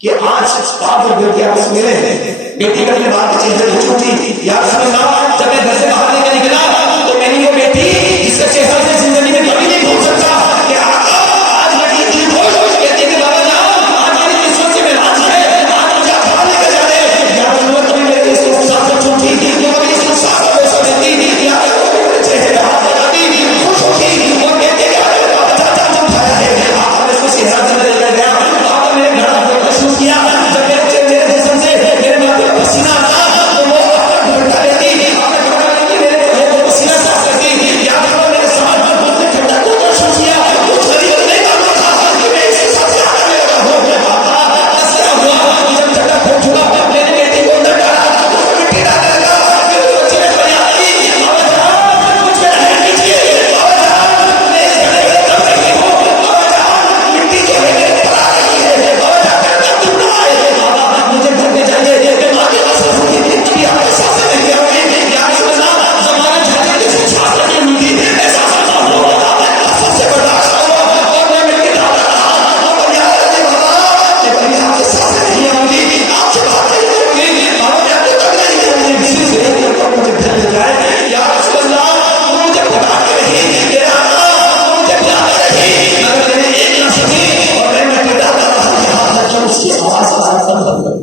کہ آج باپ اور بیٹی آپس میں ملے ہیں. بیٹی کا اپنے باپ کے چہرے پہ چھوٹی یا رسول اللہ جب میں گھر سے باہر لے کے نکلا تو میری وہ بیٹی جس کا چہرہ سے زندگی میں کبھی نہیں بھول سکتا کہ آج میری دل خوش کہتی کہ بابا جان آج میری قسمت سے میرا ہے، آج مجھے آپ باہر لے کر جا رہے یا رسول اللہ کبھی میرے اس کو ساتھ چھوٹی یا کبھی اس کو ساتھ پیسہ دیتی یا میرے چہرے پہ ہاتھ لگاتی خوش ہوتی اور کہتی کہ بابا جان جب کھایا ہے آپ نے اس کو چہرہ سے لے کر گیا آپ نے میرے گھر کو محسوس کیا جب میرے چہرے جسم سے میرے ماتھے پر پسینہ آتا تو وہ ڈھونڈتا رہتی آپ نے کہا کہ میرے چہرے کو پسینہ صاف کرتی یا پھر میرے ساتھ اس نے ٹھنڈا کو محسوس کیا کچھ غریب نہیں معلوم تھا کہ میں اس کے ساتھ کیا کرنے لگا ہوں. آقا ایسا ہوا کہ جب ٹھنڈا کھول چکا میں نے بیٹی کو اندر ڈالا اس کو مٹی ڈالنے لگا پھر وہ بچے نے فریاد کی بابا جان مجھ پہ رحم کیجیے، بابا جان میں اس گھر میں کب رہی ہوں، بابا جان مٹی جو ہے میرے پر آ رہی ہے، بابا جان میرا دکھ رہا ہے، بابا مجھے گھر میں جائیے میں ماں کے پاس رہوں گی کبھی آپ کے ساتھ نہیں آؤں گی یا رسول اللہ زمانہ جھاڑے جیسے چھاپ لگی ہوئی تھی ایسا سب ہو رہا تھا سب سے برداشت ہوا اور میں مٹی ڈالتا رہا اور یاد رکھے بابا کہ کبھی آپ کے ساتھ نہیں آؤں گی آپ سے بات نہیں کروں گی بابا میں آپ کے تک نہیں آؤں گی کسی سے نہیں کرتا مجھے گھر لے جائے یا رسول اللہ مجھے پکارتے رہی میرا آقا مجھے بلاتے رہی مگر میں نے ایک نہ سنی اور میں مٹی ڈالتا رہا یہاں تک کہ اس کی آواز بند ہو گئی.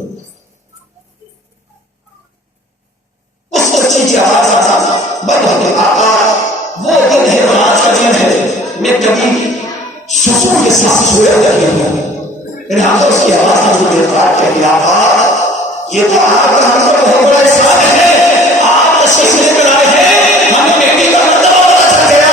اس بچے کی آواز آتا بند ہو گئی. آقا وہ دن ہے آج کا دن ہے میں کبھی سسوں کے ساتھ سویا کرتی ہوں میرے ہاتھ اس کی آواز کا مجھے بات کہہ دیا آقا یہ تو آپ کا ہم کو بہت بڑا احسان ہے آپ تشریف لے کر آئے ہیں ہمیں بیٹی کا مرتبہ پتا چل گیا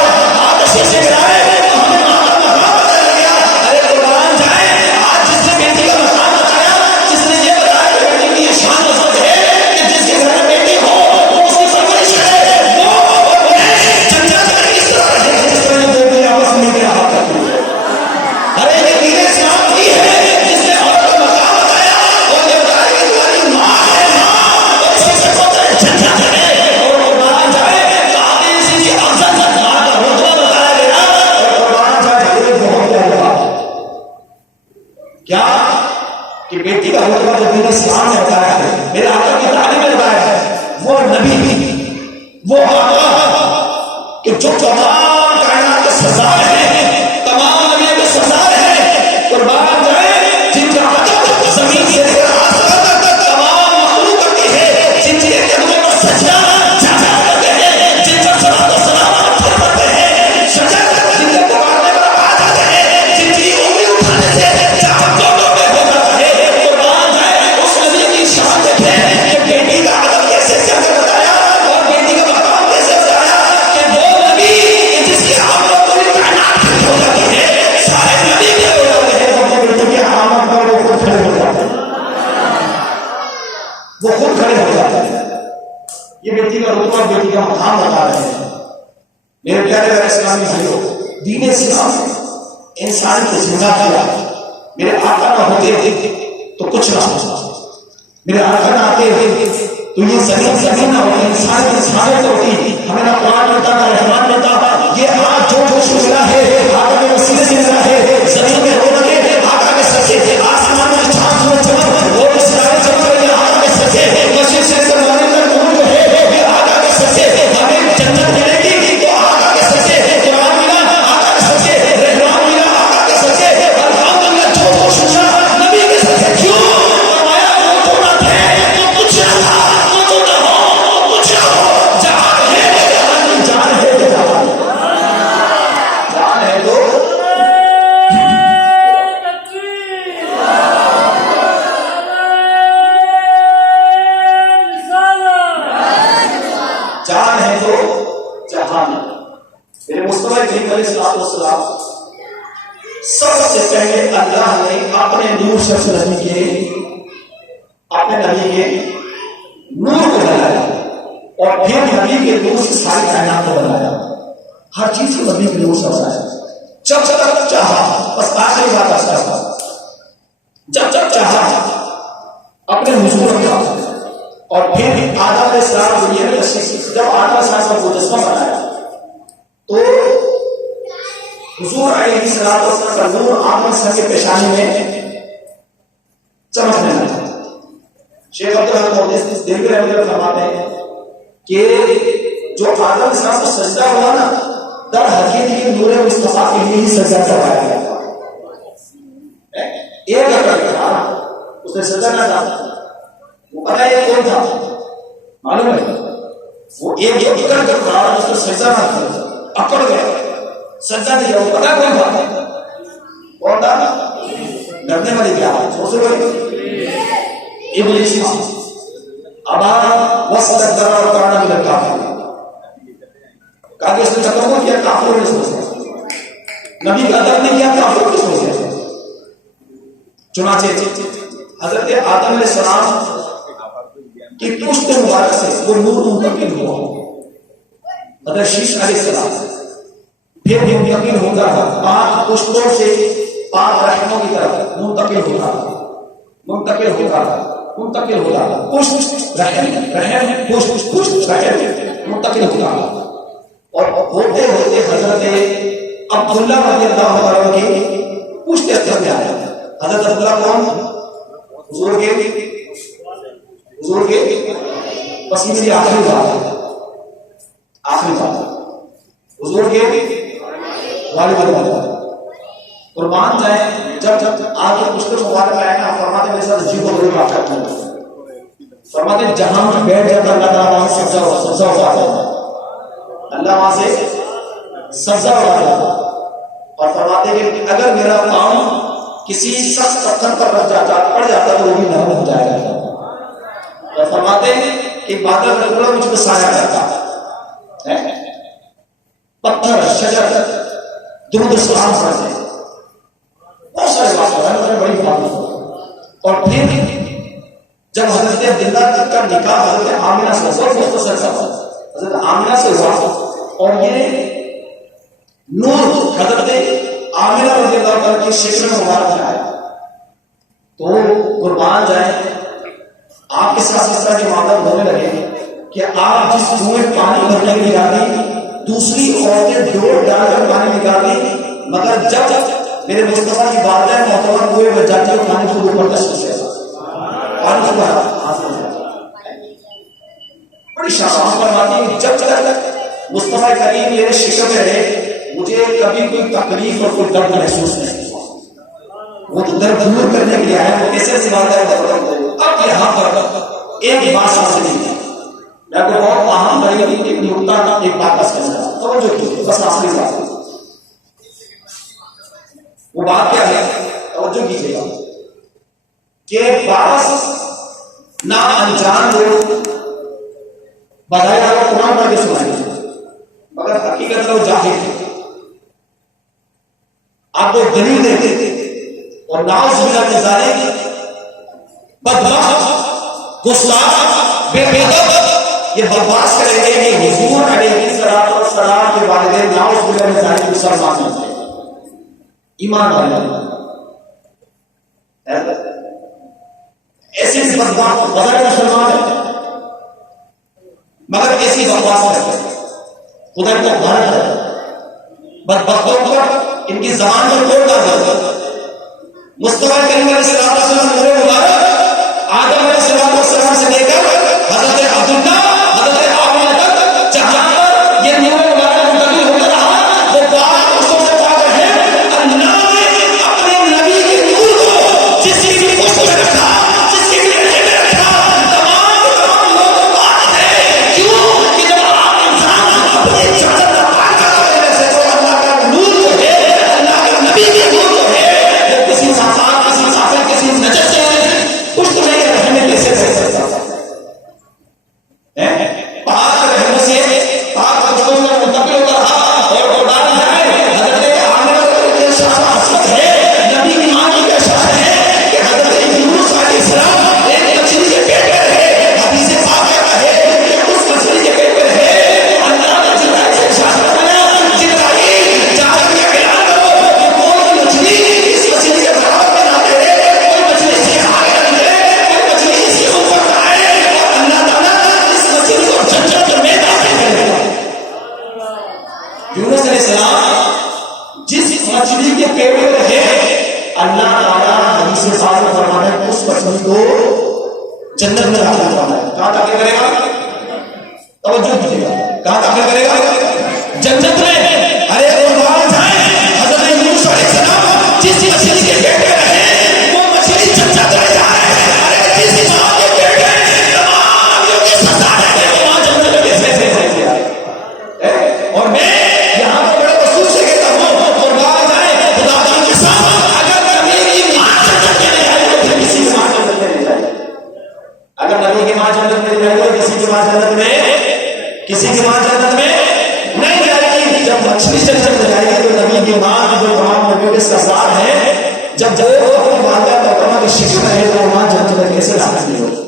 آپ تشریف لے کر آئے ہمیں ماں کا مقام پتا چل گیا. ارے قربان جائے آج جس نے بیٹی کا مقام بتایا جس نے یہ بتایا کہ بیٹی کی یہ شان مضبوط ہے کہ جس کے گھر میں بیٹی ہو وہ اس کی پرورش کرے وہ جنت میں اس طرح رہے جس طرح یہ بیٹی آپس میں مل کے ہاتھ کرتی ہے. ارے یہ دین اسلام کی ہے جس نے عورت کا مقام بتایا اور یہ بتایا کہ تمہاری ماں ہے ماں اور اسی سے جنت ہے اور قربان جائے تعلیم سے یہ افضل ماں کا رتبہ بتایا گیا اور قربان جائے یہ بہت بڑی بات ہے کیا کہ بیٹی کا رتبہ جو دین اسلام نے بتایا ہے میرے آقا کی تعلیم نے بتایا ہے وہ نبی وہ آقا کہ جو تمام کائنات کے سردار ہیں تمام نبیوں کے سردار ہیں قربان جائے جن کا عدد زمین سے لے کر آسمان تک تمام مخلوق کرتی ہے جن کے قدموں پر سجدہ جا کرتے ہیں جن پر صلاۃ و سلام پڑھتے ہیں سجدہ جن کے پکارنے پر آ جاتے ہیں جن کی انگلی اٹھانے سے جہاں دونوں میں ہو جاتا ہے قربان جائے اس نبی کی شان دیکھیں کہ بیٹی کا عدد کیسے کر بتایا اور بیٹی کا مقام کیسے بتایا کہ وہ نبی جس کی آمد پوری کائنات کھڑی ہو جاتی ہے سارے نبی کے ہو جاتے ہیں اور بیٹی کی آمد پر وہ خود کھڑے ہو جاتے ہیں وہ خود کھڑے ہو جاتے ہیں. یہ بیٹی کا رتبہ بیٹی کا مقام بتا رہے ہیں میرے پیارے اسلامی بھائیوں. دین اسلام انسان کو زندہ کیا. میرے آقا نہ ہوتے تو کچھ نہ ہوتا. میرے آقا نہ آتے تو یہ زمین نہ ہوتی انسانیت ہوتی. ہمیں نہ قرآن ملتا نہ رحمان ملتا. یہ آج جو کچھ ملا ہے آقا کے وسیلے سے ملا ہے. زمین میں رو لگے آقا کے سر سے آسمان میں چاند سورج چمک وہ ستارے چمک رہے آقا کے سر سے. مسجد سے زمانے میں نور جو ہے آقا کے سر سے. ہمیں جنت ملے گی تو آقا کے سر سے. قرآن ملا آقا کے سر سے. رحمان ملا آقا کے سر سے. الحمدللہ جو کچھ ملا نبی کے سر سے. کیوں فرمایا وہ تو نہ تھے تو کچھ نہ تھا وہ تو نہ ہو تو کچھ نہ ہو. جہاں ہے جہاں ہے جہاں جان ہے تو جان ہے تو جہان. میرے مصطفیٰ کریم علیہ الصلوۃ والسلام سب سے پہلے اللہ نے اپنے نور سے نبی کے اپنے نبی کے نور کو بنایا اور پھر نبی کے نور سے ساری کائنات کو بنایا. ہر چیز کو نبی کے نور سے بنایا. جب تک چاہا, بس آخری بات ایسا تھا, جب تک چاہا اپنے حضور کا, اور پھر آدم علیہ السلام دنیا میں تشریف, جب آدم علیہ السلام کا مجسمہ بنایا تو حضور علیہ السلام کا نور آدم علیہ السلام کی پیشانی میں چمکنے لگا. شیخ عبدالرحمن دہلوی رحمۃ اللہ فرماتے ہیں کہ جو آدم علیہ السلام کو سجدہ ہوا نا, در حقیقت کی نور مصطفیٰ کے لیے ہی سجدہ کروایا گیا تھا. ایک اکڑ تھا, اس نے سجدہ نہ تھا, وہ پتا ہے یہ کون تھا معلوم ہے, وہ ایک اکڑ جو تھا اس نے سجدہ نہ تھا, اکڑ گیا, سجدہ نہیں کیا. وہ پتا کون تھا, کون تھا, ڈرنے والی کیا سوچو بھائی, ابلیس. ابا واستكبر وكان من الكافرين. کہا کہ اس نے تکبر کیا, کافروں نے سوچا, نبی کا ادب نہیں کیا, کافروں نے سوچا. چنانچہ حضرت آدم علیہ السلام کی پشت مبارک سے وہ نور منتقل ہوا. حضرت شیش علیہ السلام پھر منتقل ہوتا تھا, پاک پشتوں سے پاک رحموں کی طرف منتقل ہوتا تھا, منتقل ہوتا تھا, منتقل ہوتا تھا. پشت رحم, رحم پشت, پشت رحم منتقل ہوتا تھا. اور ہوتے ہوتے حضرت عبداللہ رضی اللہ عنہ کی پشت اثر میں آیا. حضرت عبداللہ کون, حضور کے پسینے کی آخری بات ہے, آخری بات حضور کے والد والد قربان جائیں. جب آگے پشت مبارک میں آئے نا, فرماتے میرے ساتھ جی کو ضرور آپ کرتے ہیں, فرماتے جہاں میں بیٹھ جاتا اللہ تعالیٰ وہاں سے سبزہ اٹھا دیتا, اللہ وہاں سے سبزہ اٹھا دیتا. اور فرماتے کہ اگر میرا پاؤں کسی سخت پتھر پر رکھ جاتا, پڑ جاتا تو وہ بھی نرم ہو جائے گا. اور فرماتے کہ بادل رکھنا مجھ کو سایہ کرتا, پتھر شجر درود سلام کرتے, بہت سارے بات ہے, بڑی بات. اور پھر جب حضرت عبداللہ کا نکاح حضرت آمنہ سے بہت مختصر تھا, حضرت آمنہ سے ہوا, اور یہ نور حضرت آمنہ رضی اللہ عنہ کی شکل میں مبارک میں آیا. تو قربان جائیں, آپ کے ساتھ اس طرح کے معاملات ہونے لگے کہ آپ جس کنویں میں پانی بھرنے کے لیے آتی, دوسری عورتیں ڈور ڈال کر پانی نکالتی, مگر جب میرے مصطفیٰ کی والدہ محترمہ کنویں میں جاتی ہے پانی خود اوپر تشریف سے پانی خود حاصل ہو جاتا. بڑی شان فرماتی ہے جب تک مصطفیٰ کریم میرے شکم میں رہے مجھے کبھی کوئی تکلیف اور کوئی درد محسوس نہیں ہوا. وہ تو درد دور کرنے کے لیے آیا, وہ کیسے سنبھالتا ہے. اب یہاں پر ایک بات سمجھ نہیں تھی, میں کو بہت اہم بڑی ایک نقطہ ایک بات بس کرنا توجہ کیجیے, بس آخری بات. وہ بات کیا ہے, توجہ کیجیے گا کہ بعض نا انجان لوگ بظاہر قرآن پڑھ کے سنائیں گے, مگر حقیقت وہ جاہل ہے. آپ کو دلیل دیتے اور ناؤز بلا کے ذالک بدبخت گستاخ بے ادب یہ بکواس کریں گے کہ حضور علیہ الصلوۃ والسلام کے والدین ناؤز بلا کے ذالک مسلمان ہیں, ایمان والے ایسے بدبخت بظاہر مسلمان ہیں مگر ایسی بکواس کرتے ہیں. خدا کو بھارت ہے بدبختوں پر ان کی زبان پر توڑ کر مصطفیٰ کریم علیہ السلام نور مبارک آدم علیہ السلام سے لے کر حضرت عبداللہ حضرت آمنہ تک جہاں پر یہ نور مبارک منتقل ہوتا رہا وہ پاک پشتوں سے پاک ہے. اللہ نے اپنے نبی کے نور کو جس کی پشت میں رکھا, جس کی گھٹنے میں رکھا, تمام لوگ پاک ہے. کیوں کہ جب آپ انسان اپنی چادر کا پاک کرتے ہیں تو اللہ کا نور جو ہے, اللہ کے نبی کے نور جو ہے, وہ کسی صفات کسی صافر کسی نجس سے پشت میں رہنے کیسے رہ سکتا. جنت میں داخل کروانا ہے. کہاں داخل کرے گا؟ توجہ دیجیے گا. کہاں داخل کرے گا؟ جنت میں. ارے قربان جائے حضرت یونس علیہ السلام جس مچھلی کے پیٹ میں رہے وہ مچھلی جنت میں جائے. ارے جس ماں کے پیٹ میں تمام یہ کی سزا ہے وہ ماں جنت میں کیسے جائے؟ اور میں یہاں پر بڑے وصول سے کہتا ہوں قربان جائے خدا کی قسم اگر نبی کی ماں جنت میں نہیں جائے تو کسی کی ماں جنت میں نہیں جائے. اگر نبی کی ماں جنت میں نہیں جائے تو کسی کی ماں جنت میں نہیں جائے گی. جب مچھلی جنت میں جائے گی تو نبی کی ماں جو تمام نبیوں کے سردار ہیں جب وہ اپنی والدہ محترمہ کی شکل ہے تو ماں جنت میں کیسے داخل نہیں ہوگی؟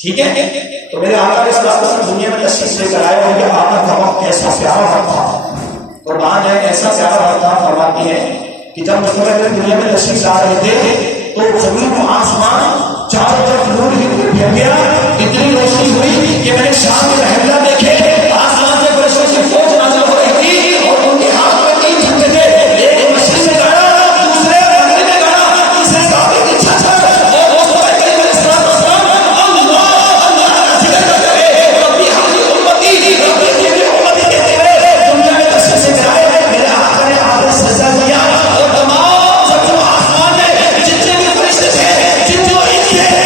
ٹھیک ہے. تو میرے آقا اس راستے سے دنیا میں تشریف لے کر آئے اور یہ آقا کا وقت ایسا پیارا وقت تھا. قربان ہے ایسا پیارا وقت تھا. فرماتی ہے کہ جب مصطفیٰ دنیا میں تشریف لا رہے تھے تو زمین و آسمان چاروں طرف نور ہی پھیل گیا. اتنی روشنی ہوئی کہ میں نے شام کے رحملہ دیکھے. آسمان سے فرشتوں کی فوج نازل ہو رہی تھی اور ان کے ہاتھ میں 3 جھنڈے تھے. ایک مشرق میں گڑا, دوسرے مغرب میں گڑا, تیسرے کعبے کی چھت پر. اور مصطفیٰ کریم علیہ السلام اللہ اللہ کا ذکر کرتے ہوئے ربی حبلی امتی ربی حبلی امتی کہتے ہوئے دنیا میں تشریف لے کر آئے. میرے آقا نے آپ نے سجدہ کیا اور تمام زمین و آسمان میں جتنے بھی فرشتے تھے جتنے بھی تھے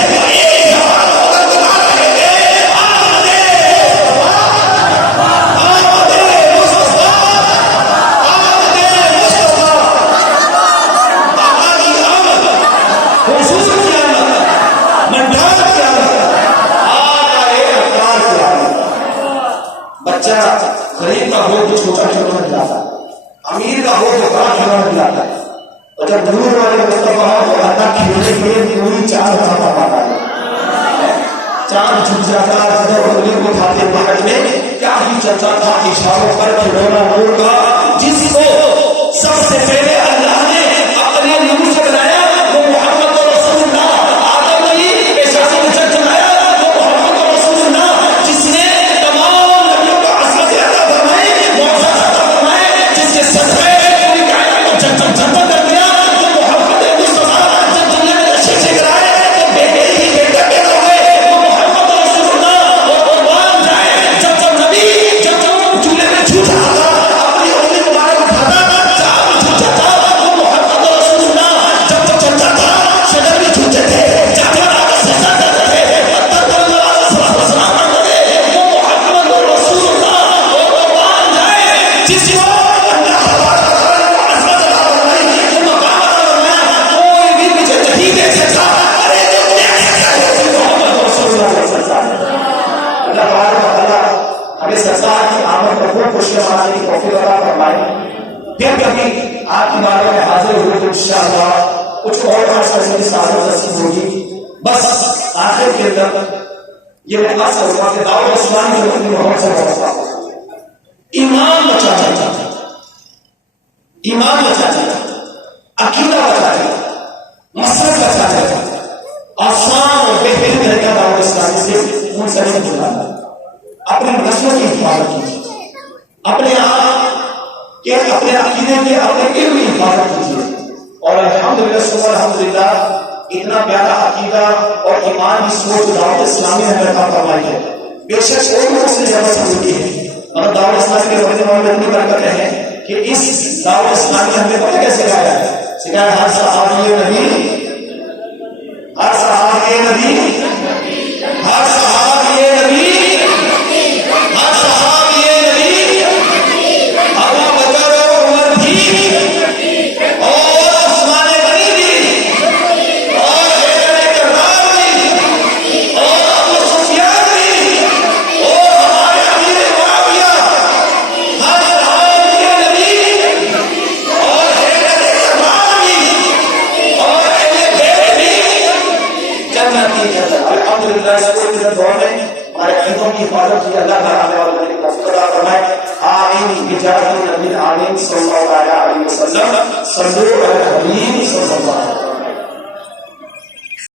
غریب کا ہو جو چھوٹا چھوٹا مل جاتا ہے, امیر کا ہو جو بڑا چھوٹا مل جاتا ہے. اور جب دور والے مصطفیٰ کو اللہ کھیلنے کے لیے پوری 4 ہفتہ پاتا ہے. چاند جھک جاتا ہے جدھر انگلی کو اٹھاتے پکڑ میں کیا ہی چلتا تھا اشاروں پر کھلونا نور کا جس کو سب سے پہلے اللہ نے اپنے نور سے بنایا وہ محمد رسول اللہ. آدم نہیں ایسا سے چلایا وہ محمد رسول اللہ جس نے تمام نبیوں کا عظمت عطا فرمائی معجزات عطا فرمائے جس کے صدقے پوری کائنات کو جنت کر دیا. وہ محمد مصطفیٰ جب دنیا میں تشریف لے کر آئے تو بیٹے ہی بیٹے پیدا ہوئے. وہ محمد رسول اللہ وہ قربان جائے جب نبی جب چولہے میں جھوٹا تھا اپنی انگلی مبارک اٹھاتا چاند جھک جاتا. وہ محمد رسول اللہ جب چلتا تھا شجر بھی جھوٹے تھے جانور آگے سجدہ کرتے تھے پتھر پر نواز صلاۃ و سلام کرتے تھے. وہ محمد رسول اللہ وہ قربان جائے جس کو اللہ تبارک و تعالیٰ نے عظمت عطا فرمائی وہ مقام عطا فرمایا کوئی بھی مجھے نہیں دیکھ سکتا. ارے جو دیکھ سکتا ہے وہ محمد رسول اللہ دیکھ سکتا ہے. اللہ تبارک و تعالیٰ ہمیں سرکار کی آمد پر خوب خوشیاں منانے کی توفیق عطا فرمائے. پھر کبھی آپ کی بارے میں حاضر ہوئے تو انشاءاللہ کچھ اور عرض کرنے کی سعادت نصیب ہوگی. بس آخر کے اندر یہ میں عرض کروں کہ دعوت اسلامی جو اپنی محمد سے وابستہ ایمان بچانا چاہتا, ایمان بچانا چاہتا, عقیدہ بچانا چاہتا, مسلک بچانا چاہتا, آسان اور بہترین طریقہ دعوت اسلامی سے منسلک جڑانا. اپنے نسلوں کی حفاظت کیجیے, اپنے آپ کے اپنے عقیدے کے اپنے علم کی حفاظت کیجیے. اور الحمدللہ ثم الحمدللہ اتنا پیارا عقیدہ اور ایمان کی سوچ دعوت اسلامی نے عطا فرمائی ہے. بے شک اور لوگوں سے زیادہ سمجھتی ہے مگر دعوت اسلامی کے رہنے والے اتنی برکت ہے کہ اس دعوت اسلامی نے ہمیں پتہ کیسے سکھایا ہے. سکھایا ہر صحابی نبی, ہر صحابی نبی, ہر صحابی نبی, ہر صحابی نبی, ابو بکر اور عمر بھی اور عثمان غنی بھی اور حیدر کرار بھی اور ابو سفیان بھی اور ہمارے امیر معاویہ, ہر صحابی نبی اور حیدر کرار بھی اور اہل بیت بھی جنتی جنت. الحمدللہ اس پورے دور میں ہمارے عیدوں کی حفاظت کی اللہ تعالیٰ ہمیں اور کی توفیق عطا فرمائے. آمین بجاہ النبی آمین صلی اللہ علیہ وسلم. صلو علی الحبیب صلی اللہ علیہ وسلم.